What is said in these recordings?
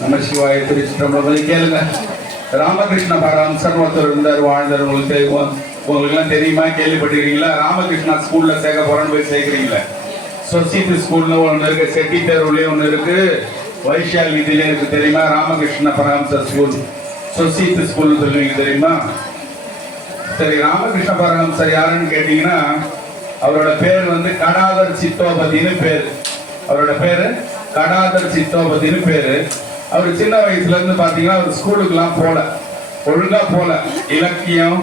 நம சிவாய திருச்சிற்றம்பலம். கேளுங்க. ராமகிருஷ்ண பரமஹம்சர் ஒருத்தர் இருந்தார், வாழ்ந்தார். உங்களுக்கு எல்லாம் தெரியுமா, கேள்விப்பட்டிருக்கீங்களா? ராமகிருஷ்ணா ஸ்கூல்ல சேர்க்க போறேன்னு போய் சேர்க்கிறீங்களா? சொசைட்டி ஸ்கூல்னு ஒன்று இருக்கு, செட்டி தெருவுலயே ஒன்று இருக்கு, வைஷால் நிதியிலே இருக்கு. தெரியுமா? ராமகிருஷ்ண பரமஹம்சர் ஸ்கூல், சொசைட்டி ஸ்கூல்னு சொல்லுவீங்க, தெரியுமா? சரி, ராமகிருஷ்ண பரமஹம்சர் யாருன்னு கேட்டீங்கன்னா, அவரோட பேர் வந்து கடாதர் சித்தோபதினு பேரு. அவரோட பேரு கடாதர் சித்தோபதினு பேரு. அவர் சின்ன வயசுல இருந்து பாத்தீங்கன்னா அவர் ஸ்கூலுக்குலாம் ஒழுங்கா போல. இலக்கியம்,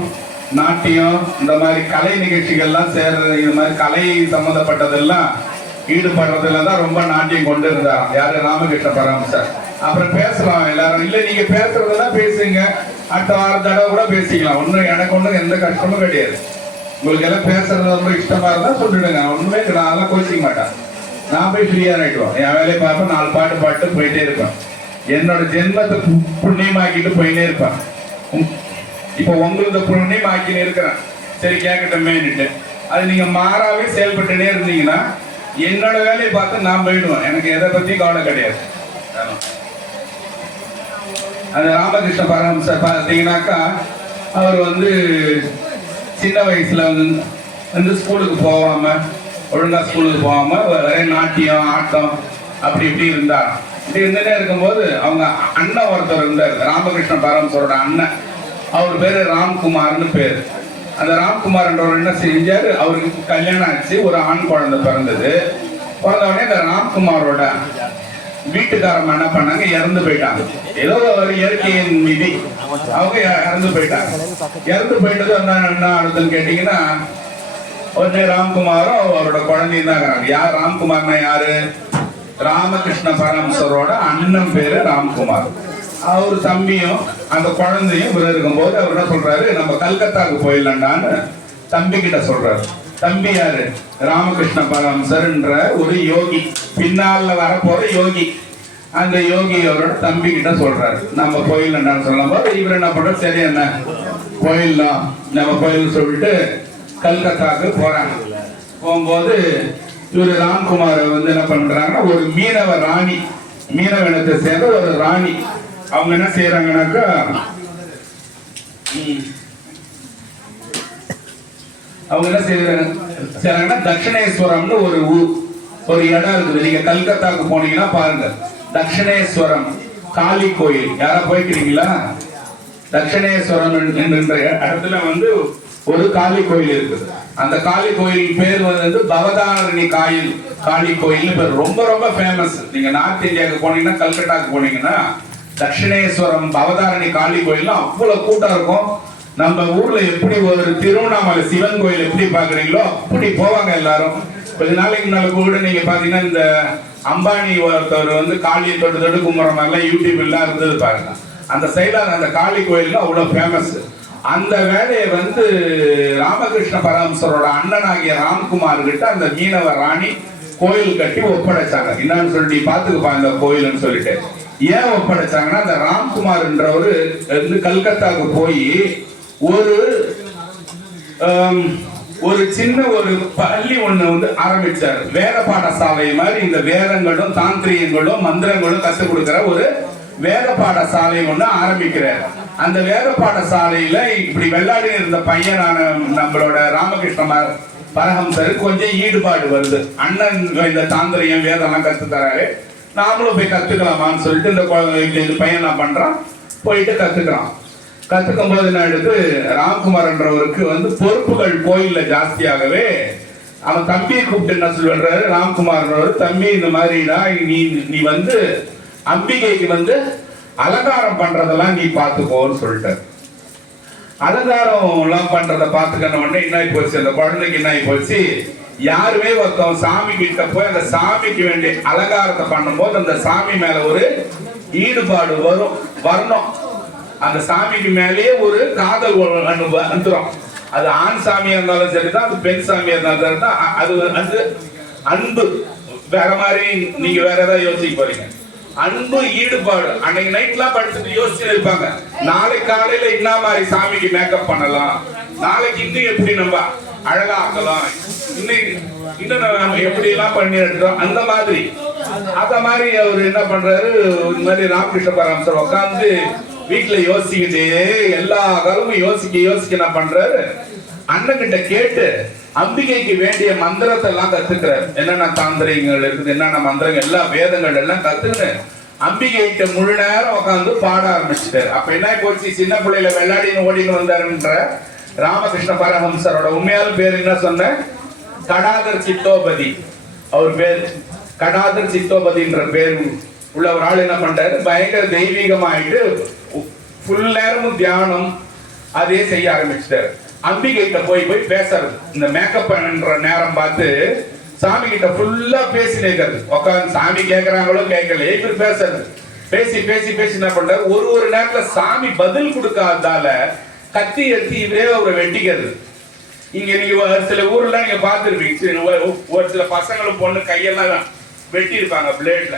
நாட்டியம், இந்த மாதிரி கலை நிகழ்ச்சிகள்லாம் சேர்றது, இந்த மாதிரி கலை சம்பந்தப்பட்டதெல்லாம் ஈடுபடுறதுல தான் ரொம்ப நாட்டியம் கொண்டு இருந்தார். யாரு? ராமகிருஷ்ண பரமஹம்சர். அப்புறம் பேசலாம் எல்லாரும், இல்ல நீங்க பேசுறதெல்லாம் பேசுங்க, அடுத்த வார தடவை கூட பேசிக்கலாம். எனக்கு ஒண்ணு எந்த கஷ்டமும் கிடையாது. உங்களுக்கு எல்லாம் பேசுறது ரொம்ப இஷ்டமா இருந்தா சொல்லிடுங்க, ஒண்ணுமே அதெல்லாம் கோச்சிக்க மாட்டேன். நான் போய் ஃப்ரீயா ஆயிடுவோம், என் வேலையை பார்ப்பேன், 4 பாட்டு பாட்டு போயிட்டே இருப்பேன். என்னோட ஜென்மத்தை புண்ணியமாக்கிட்டு போயிட்டே இருப்பேன். இப்போ உங்களுக்கு புண்ணியமாக்கின்னு இருக்கிறேன், சரி கேட்கட்டுமேன்னுட்டு. அது நீங்க மாறாவே செயல்பட்டுட்டே இருந்தீங்கன்னா என்னோட வேலையை பார்த்து நான் போயிடுவேன். எனக்கு எதை பத்தி கவலை கிடையாது. அந்த ராமகிருஷ்ண பரமஹம்சர் பார்த்தீங்கன்னாக்கா, அவர் வந்து சின்ன வயசுல வந்து ஸ்கூலுக்கு போகாம, ஒழுங்கா ஸ்கூலுக்கு போகாம ஒரே நாட்டியம், ஆட்டம், அப்படி இப்படி இருந்தார். இப்படி இருந்துட்டே இருக்கும்போது அவங்க அண்ணன் ஒருத்தர் இருந்தார், ராமகிருஷ்ண பரமஹம்சரோட அண்ணன். அவர் பேரு ராம்குமார்னு பேரு. அந்த ராம்குமார்ன்றவர் என்ன செஞ்சாரு, அவருக்கு கல்யாணம் ஆச்சு, ஒரு ஆண் குழந்தை பிறந்தது. பிறந்த உடனே இந்த ராம்குமாரோட வீட்டுக்காரங்க என்ன பண்ணாங்க, இறந்து போயிட்டாங்க. ஏதோ ஒரு இயற்கையின் விதி, அவங்க இறந்து போயிட்டாங்க. இறந்து போயிட்டது என்ன ஆகுதுன்னு கேட்டீங்கன்னா, உடனே ராம்குமாரும் அவரோட குழந்தையும் தான் இருக்கிறாங்க. யார் ராம்குமார்னா யாரு? ராமகிருஷ்ண பரமஹம்சரோட அண்ணன் பேரு ராம்குமார். அவர் தம்பியும் அந்த குழந்தையும் இவர் இருக்கும்போது அவர் என்ன சொல்றாரு, நம்ம கல்கத்தாவுக்கு போயிடலாண்டான்னு தம்பி கிட்ட சொல்றாரு. தம்பி யாரு? ராமகிருஷ்ண பரமஹம்சர்ன்ற ஒரு யோகி, பின்னால வரப்போற யோகி. அந்த யோகி அவரோட தம்பி கிட்ட சொல்றாரு, நம்ம போயிடலாண்டான்னு சொல்லும் போது இவர் என்ன பண்றாரு, சரி என்ன போயிடலாம், நம்ம போயிடலாம் சொல்லிட்டு கல்கத்தாவுக்கு போறாங்க. போகும்போது இவரு ராம்குமார் வந்து என்ன பண்றாங்கன்னா, ஒரு மீனவ ராணி, மீனவ இனத்தை சேர்ந்த ஒரு ராணி, அவங்க என்ன செய்யறாங்கன்னாக்கா, அவங்க என்ன செய்யறாங்கன்னா, தட்சிணேஸ்வரம்னு ஒரு ஊர், ஒரு இடம் இருக்குது. நீங்க கல்கத்தாவுக்கு போனீங்கன்னா பாருங்க, தட்சிணேஸ்வரம் காளி கோயில். யாரா போய்க்கிறீங்களா? தட்சிணேஸ்வரம் என்ற இடத்துல வந்து ஒரு காளி கோயில் இருக்குது. அந்த காளி கோயில் பேர் வந்து பவதாரணி காளி கோயில் பேர். ரொம்ப ரொம்ப ஃபேமஸ். நீங்க நார்த் இந்தியாவுக்கு போனீங்கன்னா, கல்கட்டாக்கு போனீங்கன்னா, தட்சிணேஸ்வரம் பவதாரணி காளி கோயில் அவ்வளவு கூட்டம் இருக்கும். நம்ம ஊர்ல எப்படி ஒரு திருவண்ணாமலை சிவன் கோயில் எப்படி பாக்குறீங்களோ அப்படி போவாங்க எல்லாரும். கொஞ்ச நாளைக்கு முன்னால கூட நீங்க பாத்தீங்கன்னா, இந்த அம்பானி ஒருத்தவர் வந்து காளியை தொட்டு கும்புற மாதிரிலாம் யூடியூப் எல்லாம் இருந்தது பாருங்க. அந்த சைடான அந்த காளி கோயில் அவ்வளவு ஃபேமஸ். அந்த வேலையை வந்து ராமகிருஷ்ண பரமஹம்சரோட அண்ணனாகிய ராம்குமார் கிட்ட அந்த மீனவ ராணி கோயில் கட்டி ஒப்படைச்சாங்க. என்னன்னு சொல்லி பாத்துக்குப்பா இந்த கோயில்னு சொல்லிட்டு. ஏன் ஒப்படைச்சாங்கன்னா, அந்த ராம்குமார்ன்றவரு வந்து கல்கத்தாவுக்கு போய் ஒரு சின்ன ஒரு பள்ளி ஒண்ணு வந்து ஆரம்பிச்சார். வேத பாடசாலை மாதிரி, இந்த வேதங்களும் தாந்திரியங்களும் மந்திரங்களும் கத்துக் கொடுக்கிற ஒரு வேத பாடசாலை ஒண்ணு ஆரம்பிக்கிறார். அந்த வேத பாடசாலையில இப்படி வெள்ளாடி இருந்த பையனான நம்மளோட ராமகிருஷ்ண பரமஹம்சருக்கு கொஞ்சம் ஈடுபாடு வருது. அண்ணன் இந்த தாந்திரியம் வேதம்லாம் கத்து தராரு, நாமளும் போய் கத்துக்கலாமான்னு சொல்லிட்டு இந்த பையன் என்ன பண்றான், போயிட்டு கத்துக்கிறான். கத்துக்கும் போது என்ன எடுத்து, ராம்குமார்ன்றவருக்கு வந்து பொறுப்புகள் கோயில்ல ஜாஸ்தியாகவே அவன் தம்பியை கூப்பிட்டு என்ன சொல்றாரு, ராம்குமார்ன்றவர், தம்பி இந்த மாதிரிடா, நீ வந்து அம்பிகைக்கு வந்து அலங்காரம் பண்றதெல்லாம் நீ பாத்துக்கோன்னு சொல்லிட்டு, அலங்காரம் எல்லாம் பண்றத பாத்துக்கணும். உடனே என்ன ஆகி போச்சு, அந்த குழந்தைக்கு என்ன ஆகி போச்சு, யாருமே ஒருத்தவன் சாமி கிட்ட போய் அந்த சாமிக்கு வேண்டிய அலங்காரத்தை பண்ணும்போது அந்த சாமி மேல ஒரு ஈடுபாடு வரணும். அந்த சாமிக்கு மேலேயே ஒரு காதல் வந்துடும். அது ஆண் சாமியா இருந்தாலும் சரிதான், அது பெண் சாமியா இருந்தாலும் சரிதான். அது அன்பு வேற மாதிரி, நீங்க வேற ஏதாவது யோசிக்க போறீங்க. அன்பு, ஈடுபாடு. அன்னைக்கு நைட்லாம் படுத்துட்டு யோசிச்சு இருப்பாங்க, நாளைக்கு காலையில என்ன மாதிரி சாமிக்கு மேக்கப் பண்ணலாம், நாளைக்கு இன்னும் எப்படி நம்ம அழகா ஆக்கலாம், இன்னும் நம்ம எப்படி எல்லாம் பண்ணி எடுக்கிறோம், அந்த மாதிரி அத மாதிரி அவர் என்ன பண்றாரு, இந்த மாதிரி ராமகிருஷ்ண பரமஹம்சர் உட்கார்ந்து வீட்டுல யோசிச்சுக்கிட்டே எல்லா காலமும் யோசிக்க என்ன பண்றாரு, அண்ணன் கிட்ட கேட்டு அம்பிகைக்கு வேண்டிய மந்திரத்தை எல்லாம் கத்துக்கிறார். என்னென்ன தாந்திரிகங்கள் இருக்குது, என்னென்ன மந்திரங்கள், எல்லா வேதங்கள் எல்லாம் கத்துக்கிட்டு அம்பிகைகிட்ட முழு நேரம் உட்காந்து பாட ஆரம்பிச்சுட்டாரு. அப்ப என்ன போச்சு, சின்ன பிள்ளையில வெள்ளாடின்னு ஓடின்னு வந்தாருன்ற ராமகிருஷ்ண பரமஹம்சரோட உண்மையான பேர் என்ன சொன்ன, கடாதர் சித்தோபதி. அவர் பேர் கடாதர் சித்தோபதின்ற பேர் உள்ள ஒரு ஆள் என்ன பண்றாரு, பயங்கர தெய்வீகமாயிட்டு ஃபுல் நேரமும் தியானம் அதே செய்ய ஆரம்பிச்சிட்டாரு. அம்பிகைகிட்ட போய் பேசுறது, இந்த மேக்கப் பண்ற நேரம் பார்த்து சாமி கிட்ட ஃபுல்லா பேசி இருக்கிறது. உட்காந்து சாமி கேட்கறாங்களோ கேட்கல, இவர் பேசுறது, பேசி பேசி பேசி என்ன பண்றாரு, ஒரு நேரத்துல சாமி பதில் கொடுக்காததால கத்தி எடுத்து இவரே அவரை வெட்டிக்கிறது. இங்க நீங்க சில ஊர்ல நீங்க பார்த்துருப்பீங்க, ஒரு சில பசங்களும் பொண்ணு கையெல்லாம் வெட்டி இருப்பாங்க பிளேட்ல.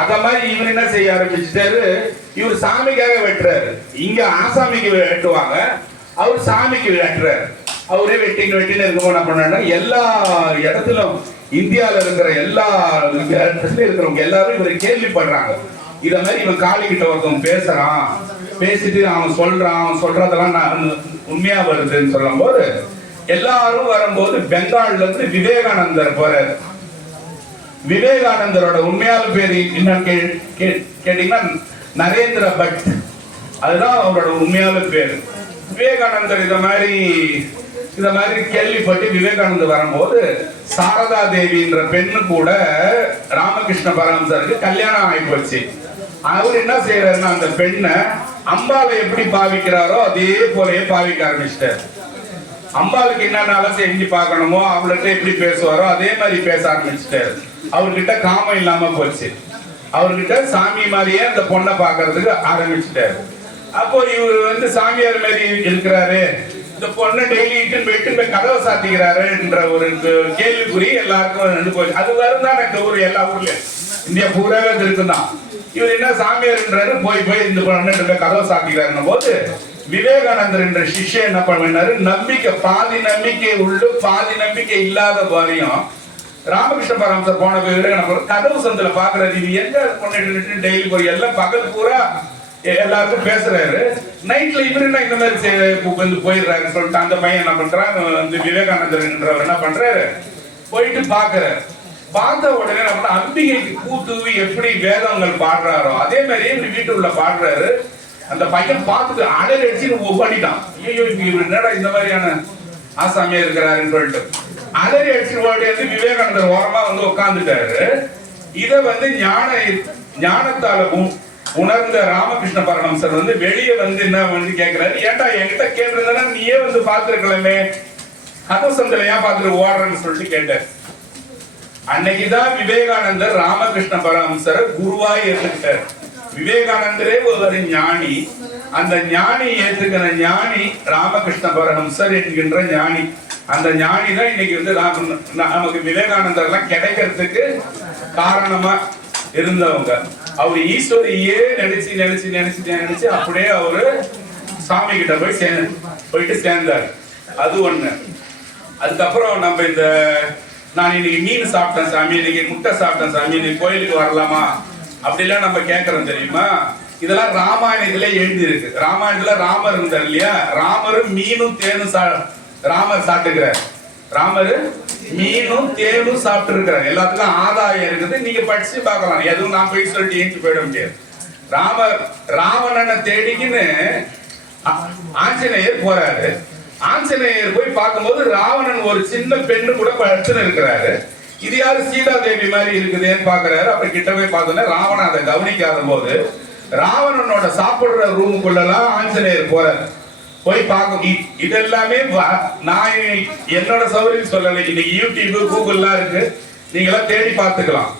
அத மாதிரி இவர் என்ன செய்ய ஆரம்பிச்சுட்டாரு, இவர் சாமிக்காக வெட்டுறாரு. இங்க ஆசாமிக்கு வெட்டுவாங்க, அவர் சாமிக்கு வெட்டுறாரு. அவரே வெட்டின்னு இருக்கும்போது என்ன பண்ணா, எல்லா இடத்திலும் இந்தியாவில இருக்கிற எல்லா இடத்துல இருக்கிறவங்க எல்லாரும் இவரை கேள்விப்படுறாங்க. இத மாதிரி இவன் காளி கிட்ட ஒருத்தவங்க பேசுறான், பேசிட்டு அவன் சொல்றதெல்லாம் உண்மையா வருதுன்னு சொல்லும் போது எல்லாரும் வரும்போது பெங்கால்ல இருந்து விவேகானந்தர் போறாரு. விவேகானந்தரோட உண்மையான பேர் என்னன்னு கேட்டீங்கன்னா நரேந்திர பட், அதுதான் அவரோட உண்மையான பேரு. விவேகானந்தர் இத மாதிரி கேள்விப்பட்டு விவேகானந்தர் வரும்போது சாரதா தேவின்ற பெண்ணு கூட ராமகிருஷ்ண பரமஹம்சருக்கு கல்யாணம் ஆகி போச்சு. அவர் என்ன செய்யறாருன்னா, அந்த பெண்ணை அம்பாவை எப்படி பாவிக்கிறாரோ அதே போலயே பாவிக்க ஆரம்பிச்சிட்டாரு. அம்பாளுக்கு என்னென்ன செஞ்சு பார்க்கணுமோ அவள்கிட்ட எப்படி பேசுவாரோ அதே மாதிரி பேச ஆரம்பிச்சுட்டாரு. அவர்கிட்ட காமம் இல்லாம போச்சு. அவர்கிட்ட சாமி மாதிரியே அந்த பொண்ணை பாக்குறதுக்கு ஆரம்பிச்சுட்டாரு. அப்போ இவர் சாமியார் மாதிரி இருக்கிறாரு, இந்த பொண்ணை டெய்லி இட்டு கதவை சாத்திக்கிறாருன்ற ஒரு கேள்விக்குறி எல்லாருக்கும் நின்று போச்சு. அது வரும்தான் இந்த ஊர், எல்லா ஊர்லயும் இந்தியா பூராவே இருக்குதான். இவர் என்ன சாமியார்ன்றாரு, போய் இந்த பொண்ணு கதவை சாத்திக்கிறாருன்னும் போது விவேகானந்தர் என்ற சிஷ்யன் என்ன பண்ணாரு, நம்பிக்கை பாதி நம்பிக்கை உள்ள பாதி நம்பிக்கை இல்லாத பாரியும் ராமகிருஷ்ண பரமஹம்சர் போன விவேகானந்தர் கதவு சந்தில பாக்குறாரு, இது எங்க பொண்ணு டெய்லி போய் எல்லாம் பகல் பூரா எல்லாருக்கும் பேசுறாரு. நைட்ல இவரு என்ன இந்த மாதிரி போயிடுறாரு சொல்லிட்டு அந்த பையன் என்ன பண்றான், விவேகானந்தர் என்றவர் என்ன பண்றாரு, போயிட்டு பாக்குறாரு. பார்த்த உடனே நம்ம அம்பிகைக்கு கூத்துவி எப்படி வேதங்கள் பாடுறாரோ அதே மாதிரி இப்படி வீட்டுக்குள்ள பாடுறாரு. அந்த பையன் பார்த்துட்டு அடல் அடிச்சு ஓடிட்டான். ஐயோ இவர் என்னடா இந்த மாதிரியான ஆசாமியா இருக்கிறாருன்னு சொல்லிட்டு அலறி அடிச்சு ஓடி விவேகானந்தர் ஓரமா உட்கார்ந்துட்டாரு. இத ஞானத்தால உணர்ந்த ராமகிருஷ்ண பரமஹம்சர் வெளியே என்ன கேட்கிறாரு, ஏன்டா என்கிட்ட கேட்டிருந்தா நீயே பார்த்திருக்கலாமே, கதசந்தில ஏன் பார்த்துட்டு ஓடுறன்னு சொல்லிட்டு கேட்டார். அன்னைக்குதான் விவேகானந்தர் ராமகிருஷ்ண பரமஹம்சரை குருவாய் ஏற்றுக்கிட்டார். விவேகானந்தரே ஒரு ஞானி, அந்த ஞானி ஏற்றுக்கிற ஞானி ராமகிருஷ்ண பரமஹம்சர் என்கின்ற ஞானி. அந்த ஞானி தான் இன்னைக்கு நமக்கு விவேகானந்தர்லாம் கிடைக்கிறதுக்கு காரணமா இருந்தவங்க. அவர் ஈஸ்வரியே நினைச்சு அப்படியே அவரு சாமி கிட்ட போயிட்டு சேர்ந்தார். அது ஒண்ணு. அதுக்கப்புறம் நம்ம நான் இன்னைக்கு மீன் சாப்பிட்டேன் சாமி, இன்னைக்கு முட்டை சாப்பிட்டேன் சாமி, இன்னைக்கு கோயிலுக்கு வரலாமா அப்படிலாம் நம்ம கேட்கறோம் தெரியுமா? இதெல்லாம் ராமாயணத்துல எழுதி இருக்கு. ராமாயணத்துல ராமர் இருந்தார் இல்லையா, ராமரும் மீனும் தேனும் ராமர் சாப்பிட்டுக்கிறார். ராமர் மீனும் தேனும் சாப்பிட்டு இருக்கிறார். எல்லாத்துக்கும் ஆதாயம் இருக்குது, நீங்க படிச்சு பார்க்கலாம். எதுவும் நான் போய் சொல்லிட்டு ஏஞ்சி போயிட முடியாது. ராவணனை தேடிக்கின்னு ஆஞ்சநேயர் போறாரு. ஆஞ்சநேயர் போய் பார்க்கும்போது ராவணன் ஒரு சின்ன பெண்ணு கூட படுத்துன்னு இருக்கிறாரு. இது யாரு சீதா தேவி மாதிரி இருக்குதுன்னு பாக்குறாரு. அப்ப கிட்ட போய் பார்த்தோன்னா ராவணன் அதை கவனிக்காத போது ராவணனோட சாப்பிடுற ரூமுக்குள்ளலாம் ஆஞ்சநேயர் போறாரு. போய் பார்க்க இதெல்லாமே நான் என்னோட சௌகரியம் சொல்லலை. இன்னைக்கு யூடியூப் கூகுள்லாம் இருக்கு, நீங்களாம் தேடி பார்த்துக்கலாம்.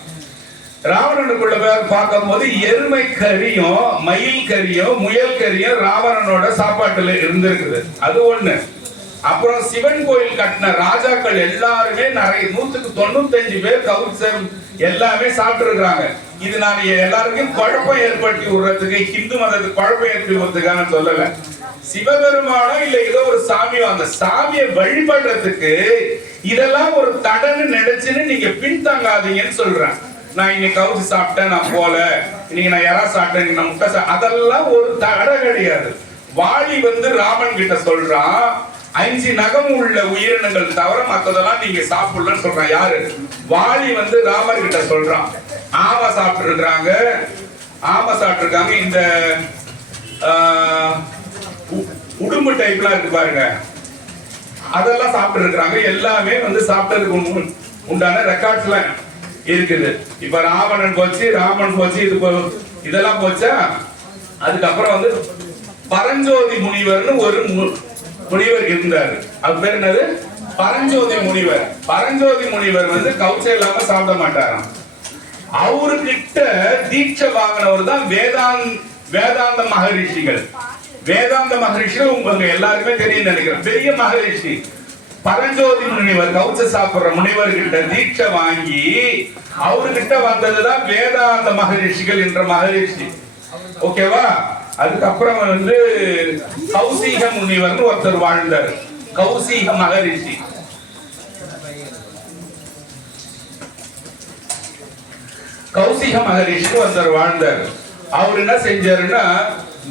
ராவணனுக்குள்ள பேர் பார்க்கும் போது எருமை கறியும் மயில் கறியும் முயல் கறியும் ராவணனோட சாப்பாட்டுல இருந்திருக்குது. அது ஒண்ணு. அப்புறம் சிவன் கோயில் கட்டின ராஜாக்கள் எல்லாருமே நிறைய 195 பேர் கவுன்சம் எல்லாமே சாப்பிட்டு இருக்கிறாங்க. இது நான் எல்லாருக்கும் குழப்பம் ஏற்படுத்தி விடுறதுக்கு, ஹிந்து மதத்துக்கு குழப்பம் ஏற்படுத்தி விடுறதுக்கான சொல்லல. சிவபெருமானோ இல்ல ஏதோ ஒரு சாமியோ அந்த சாமியை வழிபடுறதுக்கு இதெல்லாம் ஒரு தடன்னு நினைச்சுன்னு நீங்க பின்தாங்காதீங்கன்னு சொல்றேன். நான் இன்னைக்கு கவுச்சு சாப்பிட்டேன், நான் போல, இன்னைக்கு நான் இறா சாப்பிட்டேன், நான் முட்டை அதெல்லாம் ஒரு தடை கிடையாது. வாலி வந்து ராமன் கிட்ட சொல்றான், 5 நகம் உள்ள உயிரினங்கள் தவிர மற்றதெல்லாம் நீங்க சாப்பிடலன்னு சொல்றான். யாரு? வாலி வந்து ராமர் கிட்ட சொல்றான். ஆமை சாப்பிட்டு இருக்காங்க, இந்த உடும்பு டைப்லாம் இருக்கு பாருங்க, அதெல்லாம் சாப்பிட்டு இருக்காங்க. எல்லாமே வந்து சாப்பிட்டதுக்கு உண்டான ரெக்கார்ட்ஸ்ல இருக்குது. இப்ப ராமன் போச்சு, இதெல்லாம் போச்சா. அதுக்கப்புறம் வந்து பரஞ்சோதி முனிவர்னு ஒரு முனிவர் இருந்தாரு. அது பேர் என்னது? பரஞ்சோதி முனிவர். பரஞ்சோதி முனிவர் வந்து கவுச்சம் இல்லாம சாப்பிட மாட்டாராம். அவருக்கிட்ட தீட்சை வாங்கினவர் தான் வேதாந்த மகரிஷிகள். வேதாந்த மகரிஷிகள் உங்களுக்கு எல்லாருமே தெரியும் நினைக்கிறேன், பெரிய மகரிஷி. பரஞ்சோதி முனிவர் கவுச்ச சாப்பிடுற முனிவர் கிட்ட தீட்சை வாங்கி அவர்கிட்ட வந்ததுதான் வேதாந்த மகரிஷிகள் என்ற மகரிஷி. ஓகேவா? அதுக்கப்புறம் வந்து கௌசிக முனிவர்னு ஒருத்தர் வாழ்ந்தார். கௌசிக மகரிஷி. கௌசிக மகரிஷி ஒருத்தர் வாழ்ந்தார். அவர் என்ன செஞ்சாருன்னா,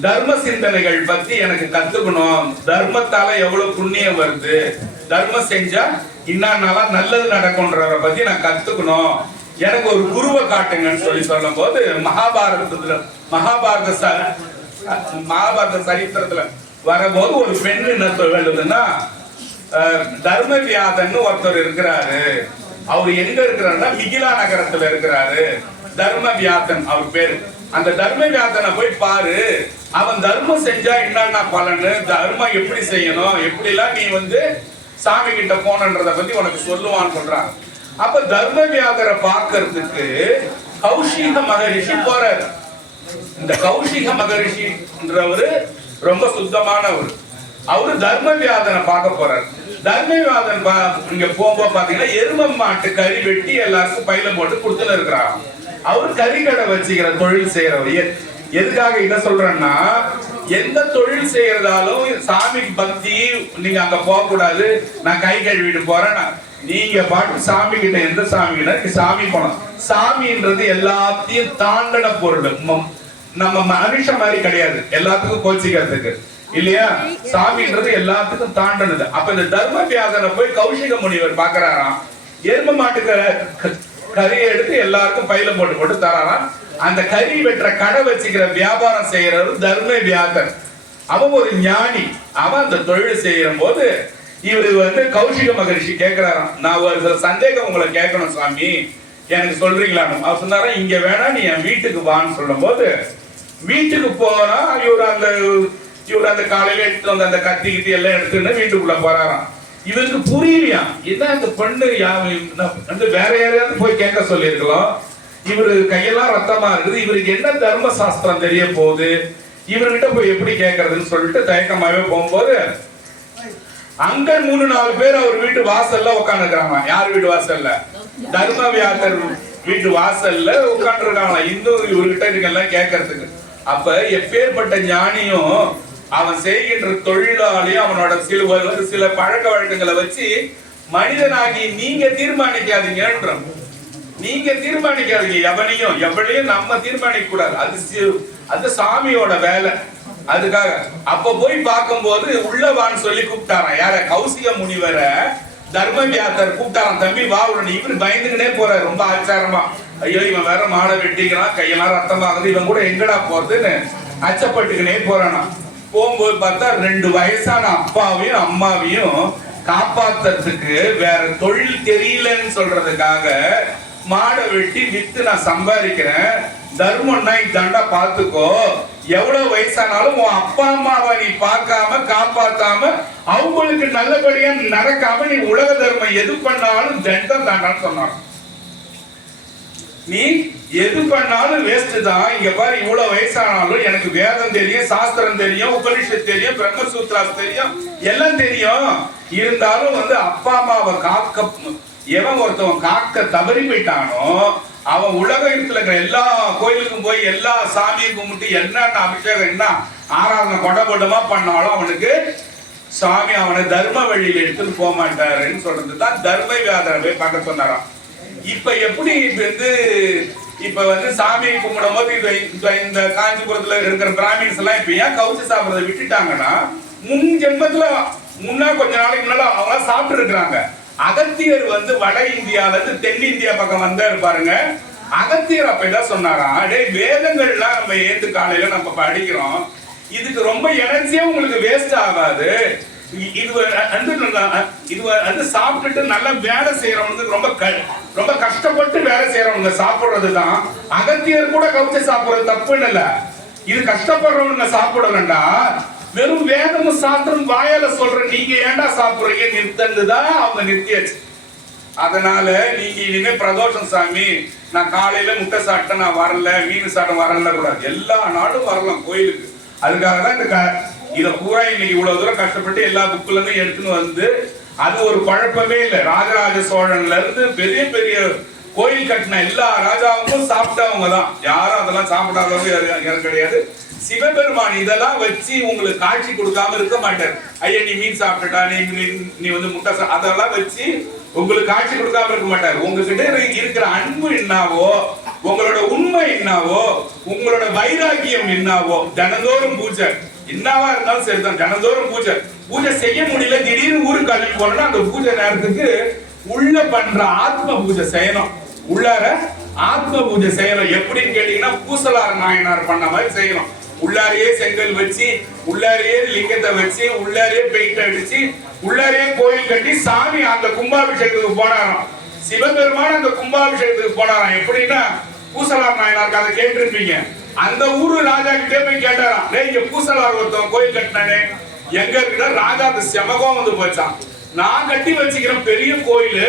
தர்ம சிந்தனைகள் பத்தி எனக்கு கத்துக்கணும், தர்மத்தால எவ்வளவு புண்ணியம் வருது, தர்மம் செஞ்சா இன்னால நல்லது நடக்கும்ன்றத பத்தி நான் கத்துக்கணும், எனக்கு ஒரு குருவை காட்டுங்கன்னு சொல்லும் போது மகாபாரத சரித்திரத்துல வரும்போது ஒரு பெண் என்ன சொல்லுதுன்னா, தர்ம வியாதன் ஒருத்தர் இருக்கிறாரு. அவர் எங்க இருக்கிறாருன்னா மிகிலா நகரத்துல இருக்கிறாரு. தர்ம வியாதன் அவர் பேரு. அந்த தர்ம வியாதனை போய் பாரு, அவன் தர்மம் செஞ்சா என்னன்னா பலனு, தர்மம் எப்படி செய்யணும், எப்படி எல்லாம் நீ வந்து சாமி கிட்ட போனன்றத பத்தி உனக்கு சொல்லுவான்னு சொல்றாங்க. அப்ப தர்ம வியாதரை பார்க்கறதுக்கு கௌஷிக மகரிஷி போறாரு. இந்த கௌஷிக மகரிஷின்றவரு ரொம்ப சுத்தமானவர். அவரு தர்ம வியாதனை பார்க்க போறாரு. தர்ம வியாதன் இங்க போகும்போது பாத்தீங்கன்னா எரும மாட்டு கறி வெட்டி எல்லாருக்கும் பையில போட்டு கொடுத்துன்னு இருக்கிறாங்க. அவரு கறிக்கடை வச்சுக்கிற தொழில் செய்யறவர். எதுக்காக என்ன சொல்றேன்னா, எந்த தொழில் செய்யறதாலும் சாமிக்கு பக்தி, நீங்க அங்க போக கூடாது, நான் கை கழுவிட்டு போறேன், நீங்க பாட்டு சாமி கிட்ட, எந்த சாமி கிட்ட சாமி போனோம். சாமின்றது எல்லாத்தையும் தாண்டன பொருள். நம்ம மனுஷன் மாதிரி கிடையாது, எல்லாத்துக்கும் கோச்சிக்கிறதுக்கு இல்லையா. சாமின்றது எல்லாத்துக்கும் தாண்டனது. அப்ப இந்த தர்ம வியாதனை போய் கௌஷிக முனிவர் பாக்குறாராம். எரும மாட்டுக்கு கறியை எடுத்து எல்லாருக்கும் பையில போட்டு தராராம். அந்த கறி வெட்டுற கடை வச்சுக்கிற வியாபாரம் செய்யறவர் தர்ம வியாதன். அவன் ஒரு ஞானி. அவன் அந்த தொழில் செய்யற போது இவரு வந்து கௌஷிக மகரிஷி கேட்கிறாராம், நான் ஒரு சந்தேகம் உங்களை கேட்கணும் சாமி, எனக்கு சொல்றீங்களான்னு. அவர் சொன்னாரா, இங்க வேணா நீ என் வீட்டுக்கு வான்னு சொல்லும் போது வீட்டுக்கு போனா இவர் அந்த காலையில எடுத்து வந்து அந்த கத்தி கித்தி எல்லாம் எடுத்துன்னு வீட்டுக்குள்ள போறாராம். இவருக்கு புரியலையா, என்ன அந்த பெண்ணு வேற யாரையாவது போய் கேட்க சொல்லி இருக்கலாம், இவரு கையெல்லாம் ரத்தமா இருக்குது, இவருக்கு என்ன தர்ம சாஸ்திரம் தெரிய போகுது, இவர்கிட்ட போய் எப்படி கேட்கறதுன்னு சொல்லிட்டு தயக்கமாவே போகும்போது அங்க 3-4 பேர் அவர் வீட்டு வாசல்ல உட்காந்துருக்காங்க. யார் வீட்டு வாசல்ல? தர்ம வியாதர் வீட்டு வாசல்ல உட்காந்து இருக்காங்களா, இன்னும் இவர்கிட்ட இருக்கெல்லாம் கேட்கறதுக்கு. அப்ப எப்பேற்பட்ட ஞானியும் அவன் செய்கின்ற தொழிலாளியும் அவனோட சில பழக்க வழக்கங்களை வச்சு மனிதனாகி நீங்க தீர்மானிக்காதீங்க, நீங்க தீர்மானிக்காதீங்க, எவனையும் நம்ம தீர்மானிக்க கூடாது, அது சாமியோட வேலை. அதுக்காக அப்ப போய் பார்க்கும்போது உள்ளவான்னு சொல்லி கூப்பிட்டாராம். யார? கௌசிக முனிவரை தர்ம வியாதர் கூப்பிட்டாராம். தம்பி வா உடனே. இவரு பயந்துக்கினே போறாரு ரொம்ப ஆச்சாரமா. ஐயோ இவன் வேற மாடை வெட்டிக்கிறான், கையெல்லாம் ரத்தமாகுது, இவன் கூட எங்கடா போறதுன்னு அச்சப்பட்டுக்கினே போறானா. போகும்போது பார்த்தா 2 வயசான அப்பாவையும் அம்மாவையும் காப்பாத்துறதுக்கு வேற தொழில் தெரியலன்னு சொல்றதுக்காக மாடை வெட்டி வித்து நான் சம்பாதிக்கிறேன், தர்மம்னா இதாண்டா பாத்துக்கோ, எவ்வளவு வயசானாலும் உன் அப்பா அம்மாவை நீ பார்க்காம காப்பாத்தாம அவங்களுக்கு நல்லபடியா நடக்காம நீ உலக தர்மம் எது பண்ணாலும் தண்டம் தாண்டான்னு சொன்னாங்க. நீ எது பண்ணாலும் வேஸ்ட் தான். இங்க பாரு, இவ்வளவு வயசானாலும் எனக்கு வேதம் தெரியும், சாஸ்திரம் தெரியும், உபனிஷத் தெரியும், பிரம்மசூத்ராஸ் தெரியும், எல்லாம் தெரியும். இருந்தாலும் வந்து அப்பா அம்மாவை காக்க எவன் ஒருத்தவன் காக்க தவறி போயிட்டானோ அவன் உலகத்துல இருக்கிற எல்லா கோயிலுக்கும் போய் எல்லா சாமியும் கும்பிட்டு என்னென்ன அபிஷேகம் என்ன ஆராதனை கொடபொடமா பண்ணாலும் அவனுக்கு சாமி அவனை தர்ம வழியில் எடுத்துட்டு போக மாட்டாருன்னு சொல்றது தான் தர்ம வியாதரை போய் பார்க்க சொன்னாராம். இப்ப எப்படி இப்ப சாமி கும்பிடும் போது இந்த காஞ்சிபுரத்துல இருக்கிற பிராமின்ஸ் எல்லாம் இப்ப ஏன் கவுச்சு சாப்பிடறதை விட்டுட்டாங்கன்னா, முன் ஜென்மத்துல முன்னா கொஞ்ச நாளைக்கு முன்னால அவங்க சாப்பிட்டு இருக்கிறாங்க. அகத்தியர் வட இந்தியால இருந்து தென்னிந்தியா பக்கம் வந்தாரு பாருங்க. அகத்தியர் அப்ப என்ன சொன்னாரா, அடே வேதங்கள்லாம் நம்ம ஏந்து காலையில நம்ம படிக்கிறோம், இதுக்கு ரொம்ப எனர்ஜியா உங்களுக்கு வேஸ்ட் ஆகாது. இது சாப்பிட்டுட்டு நல்லா வேலை செய்யறவனுக்கு ரொம்ப கஷ்டப்பட்டு வேலை செய்யறவங்க சாப்பிடுறதுதான். அகத்தியர் கூட கவுச்சு சாப்பிடுறது தப்புன்னு இல்ல, இது கஷ்டப்படுறவங்க சாப்பிடலண்டா. வெறும் வேதமும் சாஸ்திரம் வாயால சொல்ற நீங்க ஏன்டா சாப்பிடுறீங்க நிறுத்தந்துதான் அவங்க நிறுத்தியாச்சு. அதனால நீங்க இனிமே பிரதோஷம் சாமி நான் காலையில முட்டை சாப்பிட்டேன் நான் வரல, மீன் சாப்பிட்ட வரல கூடாது. எல்லா நாளும் வரலாம் கோயிலுக்கு. அதுக்காக தான் இத பூரா இன்னைக்கு இவ்வளவு தூரம் கஷ்டப்பட்டு எல்லா புக்ல இருந்து எடுத்துன்னு அது ஒரு குழப்பமே இல்லை. ராஜராஜ சோழன்ல இருந்து பெரிய பெரிய கோயில் கட்டின எல்லா ராஜாவுக்கும் சாப்பிட்டவங்க தான், யாரும் அதெல்லாம் சாப்பிடாதவங்க யாரும் கிடையாது. சிவபெருமான் இதெல்லாம் வச்சு உங்களுக்கு காட்சி கொடுக்காம இருக்க மாட்டார். ஐயா நீ மீன் சாப்பிட்டுட்டா, நீ முட்டை அதெல்லாம் வச்சு உங்களுக்கு காட்சி கொடுக்காம இருக்க மாட்டார். உங்ககிட்ட இருக்கிற அன்பு என்னாவோ, உங்களோட உண்மை என்னாவோ, உங்களோட வைராக்கியம் என்னாவோ, தினந்தோறும் பூஜை என்னவா இருந்தாலும் சரிதான், தினந்தோறும் பூஜை செய்ய முடியல, திடீர்னு ஊருக்கு கிளம்பி போனோம்னா அந்த பூஜை நேரத்துக்கு உள்ள பண்ற ஆத்ம பூஜை செய்யணும். உள்ளார ஆத்ம பூஜை செய்யணும். எப்படின்னு கேட்டீங்கன்னா பூசலார் நாயனார் பண்ண மாதிரி செய்யணும். உள்ளாரையே செங்கல் வச்சு, உள்ளாரையே லிங்கத்தை வச்சு, உள்ளாரையே பெயிண்ட் அடிச்சு, உள்ளாரையே கோயில் கட்டி சாமி அந்த கும்பாபிஷேகத்துக்கு போனாராம். சிவபெருமான் அந்த கும்பாபிஷேகத்துக்கு போனாராம். எப்படின்னா பூசலார் நாயனாருக்கு அதை கேட்டிருப்பீங்க. அந்த ஊரு ராஜா கிட்டே போய் கேட்டாராம், இங்க பூசலார் ஒருத்தவன் கோயில் கட்டினானே எங்க இருக்குன்னா, ராஜா அந்த செமகம் போச்சான். நான் கட்டி வச்சுக்கிறேன் பெரிய கோயில்,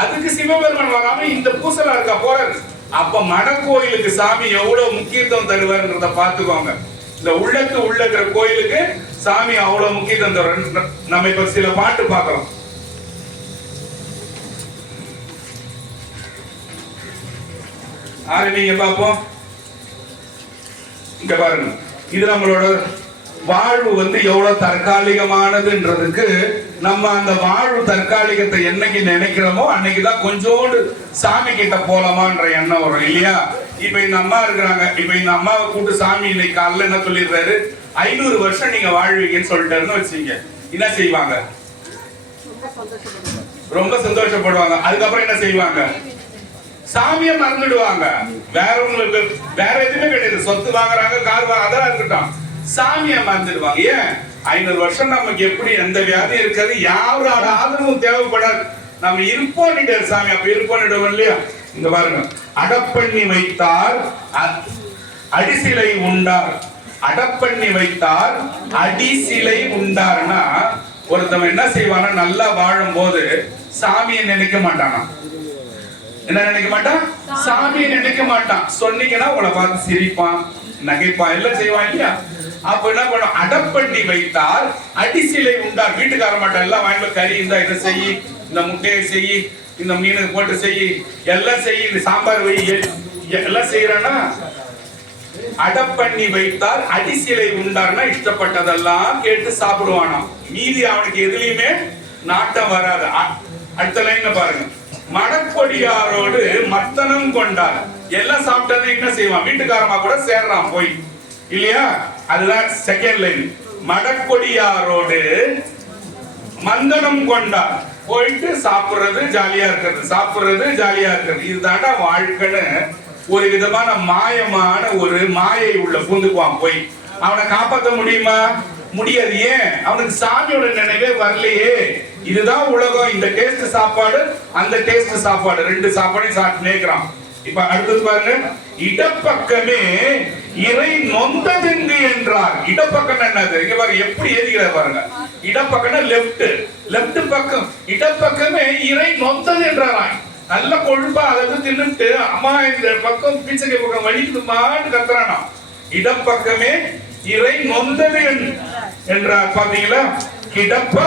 அதுக்கு சிவபெருமான் வராம இந்த பூசலாருக்கா போறாரு. அப்ப மட கோயிலுக்கு சாமி எவ்வளவு முக்கியத்துவம் தருவாருன்றத பாத்துக்கோங்க. இந்த உள்ளுக்கு உள்ள இருக்கிற கோயிலுக்கு சாமி அவ்வளவு முக்கியத்துவம் தருவார். நம்ம இப்ப சில பாட்டு பார்க்கலாம். ஆரம்பிங்க பாப்போம். இங்க பாருங்க, இது நம்மளோட வாழ்வு எவ்வளவு தற்காலிகமானதுன்றதுக்கு நம்ம அந்த வாழ்வு தற்காலிகத்தை என்னைக்கு நினைக்கிறோமோ அன்னைக்குதான் கொஞ்சோண்டு சாமி கிட்ட போலாமான்ற எண்ணம் வரும் இல்லையா? இப்ப இந்த அம்மா இருக்கிறாங்க, இப்ப இந்த அம்மாவை கூட்டு சாமி இன்னைக்கு காலைல என்ன சொல்லிடுறாரு, 500 வருஷம் நீங்க வாழ்வீங்கன்னு சொல்லிட்டாருன்னு வச்சுங்க, என்ன செய்வாங்க? ரொம்ப சந்தோஷப்படுவாங்க. அதுக்கப்புறம் என்ன செய்வாங்க? சாமியை மறந்துடுவாங்க. வேற எதுவுமே கிடையாது. சொத்து வாங்குறாங்க, கார் அதெல்லாம் இருக்கட்டும், சாமியை மறந்துடுவாங்க. ஏன்? 500 வருஷம் நமக்கு எப்படி எந்த வியாதி இருக்காது, யாரோட ஆதரவும் தேவைப்படாது, நம்ம இருப்போம் சாமி. அப்ப இருப்போம் இல்லையா? இங்க பாருங்க, அடப்பண்ணி வைத்தார் அடிசிலை உண்டார். அடப்பண்ணி வைத்தார் அடிசிலை உண்டார்னா ஒருத்தவன் என்ன செய்வானா, நல்லா வாழும் போது சாமியை நினைக்க மாட்டானா. என்ன நினைக்க மாட்டான்? சாமியை நினைக்க மாட்டான். சொன்னீங்கன்னா உங்களை பார்த்து சிரிப்பான், நகைப்பான், எல்லாம் செய்வான் இல்லையா? அப்ப என்ன பண்ணும், அடப்பண்ணி வைத்தார் அடிசிலை உண்டார். வீட்டுக்கார மாட்டான், எல்லாம் வாங்கி கறி இருந்தா இதை செய், இந்த முட்டையை செய், இந்த மீனுக்கு போட்டு செய், எல்லாம் செய், இந்த சாம்பார் வை, எல்லாம் செய்யறானா. அடப்பண்ணி வைத்தார் அடிசிலை உண்டார்னா இஷ்டப்பட்டதெல்லாம் கேட்டு சாப்பிடுவானா. மீதி அவனுக்கு எதுலயுமே நாட்டம் வராது. அடுத்த லைன்ல பாருங்க, மடக்கொடியாரோடு மத்தனம் கொண்டார். எல்லாம் சாப்பிட்டது என்ன செய்வான், வீட்டுக்காரமா கூட சேர்றான் போய் இல்லையா? அதுதான் செகண்ட் லைன். மடக்கொடியாரோடு மந்தனம் கொண்டார், போயிட்டு சாப்பிடுறது ஜாலியா இருக்கிறது, சாப்பிடுறது ஜாலியா இருக்கிறது. இதுதாண்டா வாழ்க்கைன்னு ஒரு விதமான மாயமான ஒரு மாயை உள்ள பூந்துக்குவான். போய் அவனை காப்பாற்ற முடியுமா? முடியாது. ஏன்? அவனுக்கு சாமியோட நினைவே வரலையே. இதுதான் உலகம், இந்த டேஸ்ட் சாப்பாடு, அந்த டேஸ்ட் சாப்பாடு, ரெண்டு சாப்பாடையும் சாப்பிட்டு நேக்கிறான். இப்ப அடுத்தது பாருங்க, இடப்பக்கமே இறை நொந்ததெங்கு என்றார். இடப்பக்கம் என்னது? இங்க பாருங்க எப்படி ஏறிக்கிறார் பாருங்க. இடப்பக்கம்னா லெப்ட் பக்கம். இடப்பக்கமே இறை நொந்தது என்றாராம். நல்ல கொழுப்பா அதை தின்னுட்டு அம்மா இந்த பக்கம் பீச்சகை பக்கம் வலிக்குதுமான்னு கத்துறானா. இடப்பக்கமே இறை நொந்தது என்றார். பாத்தீங்களா? கிடப்ப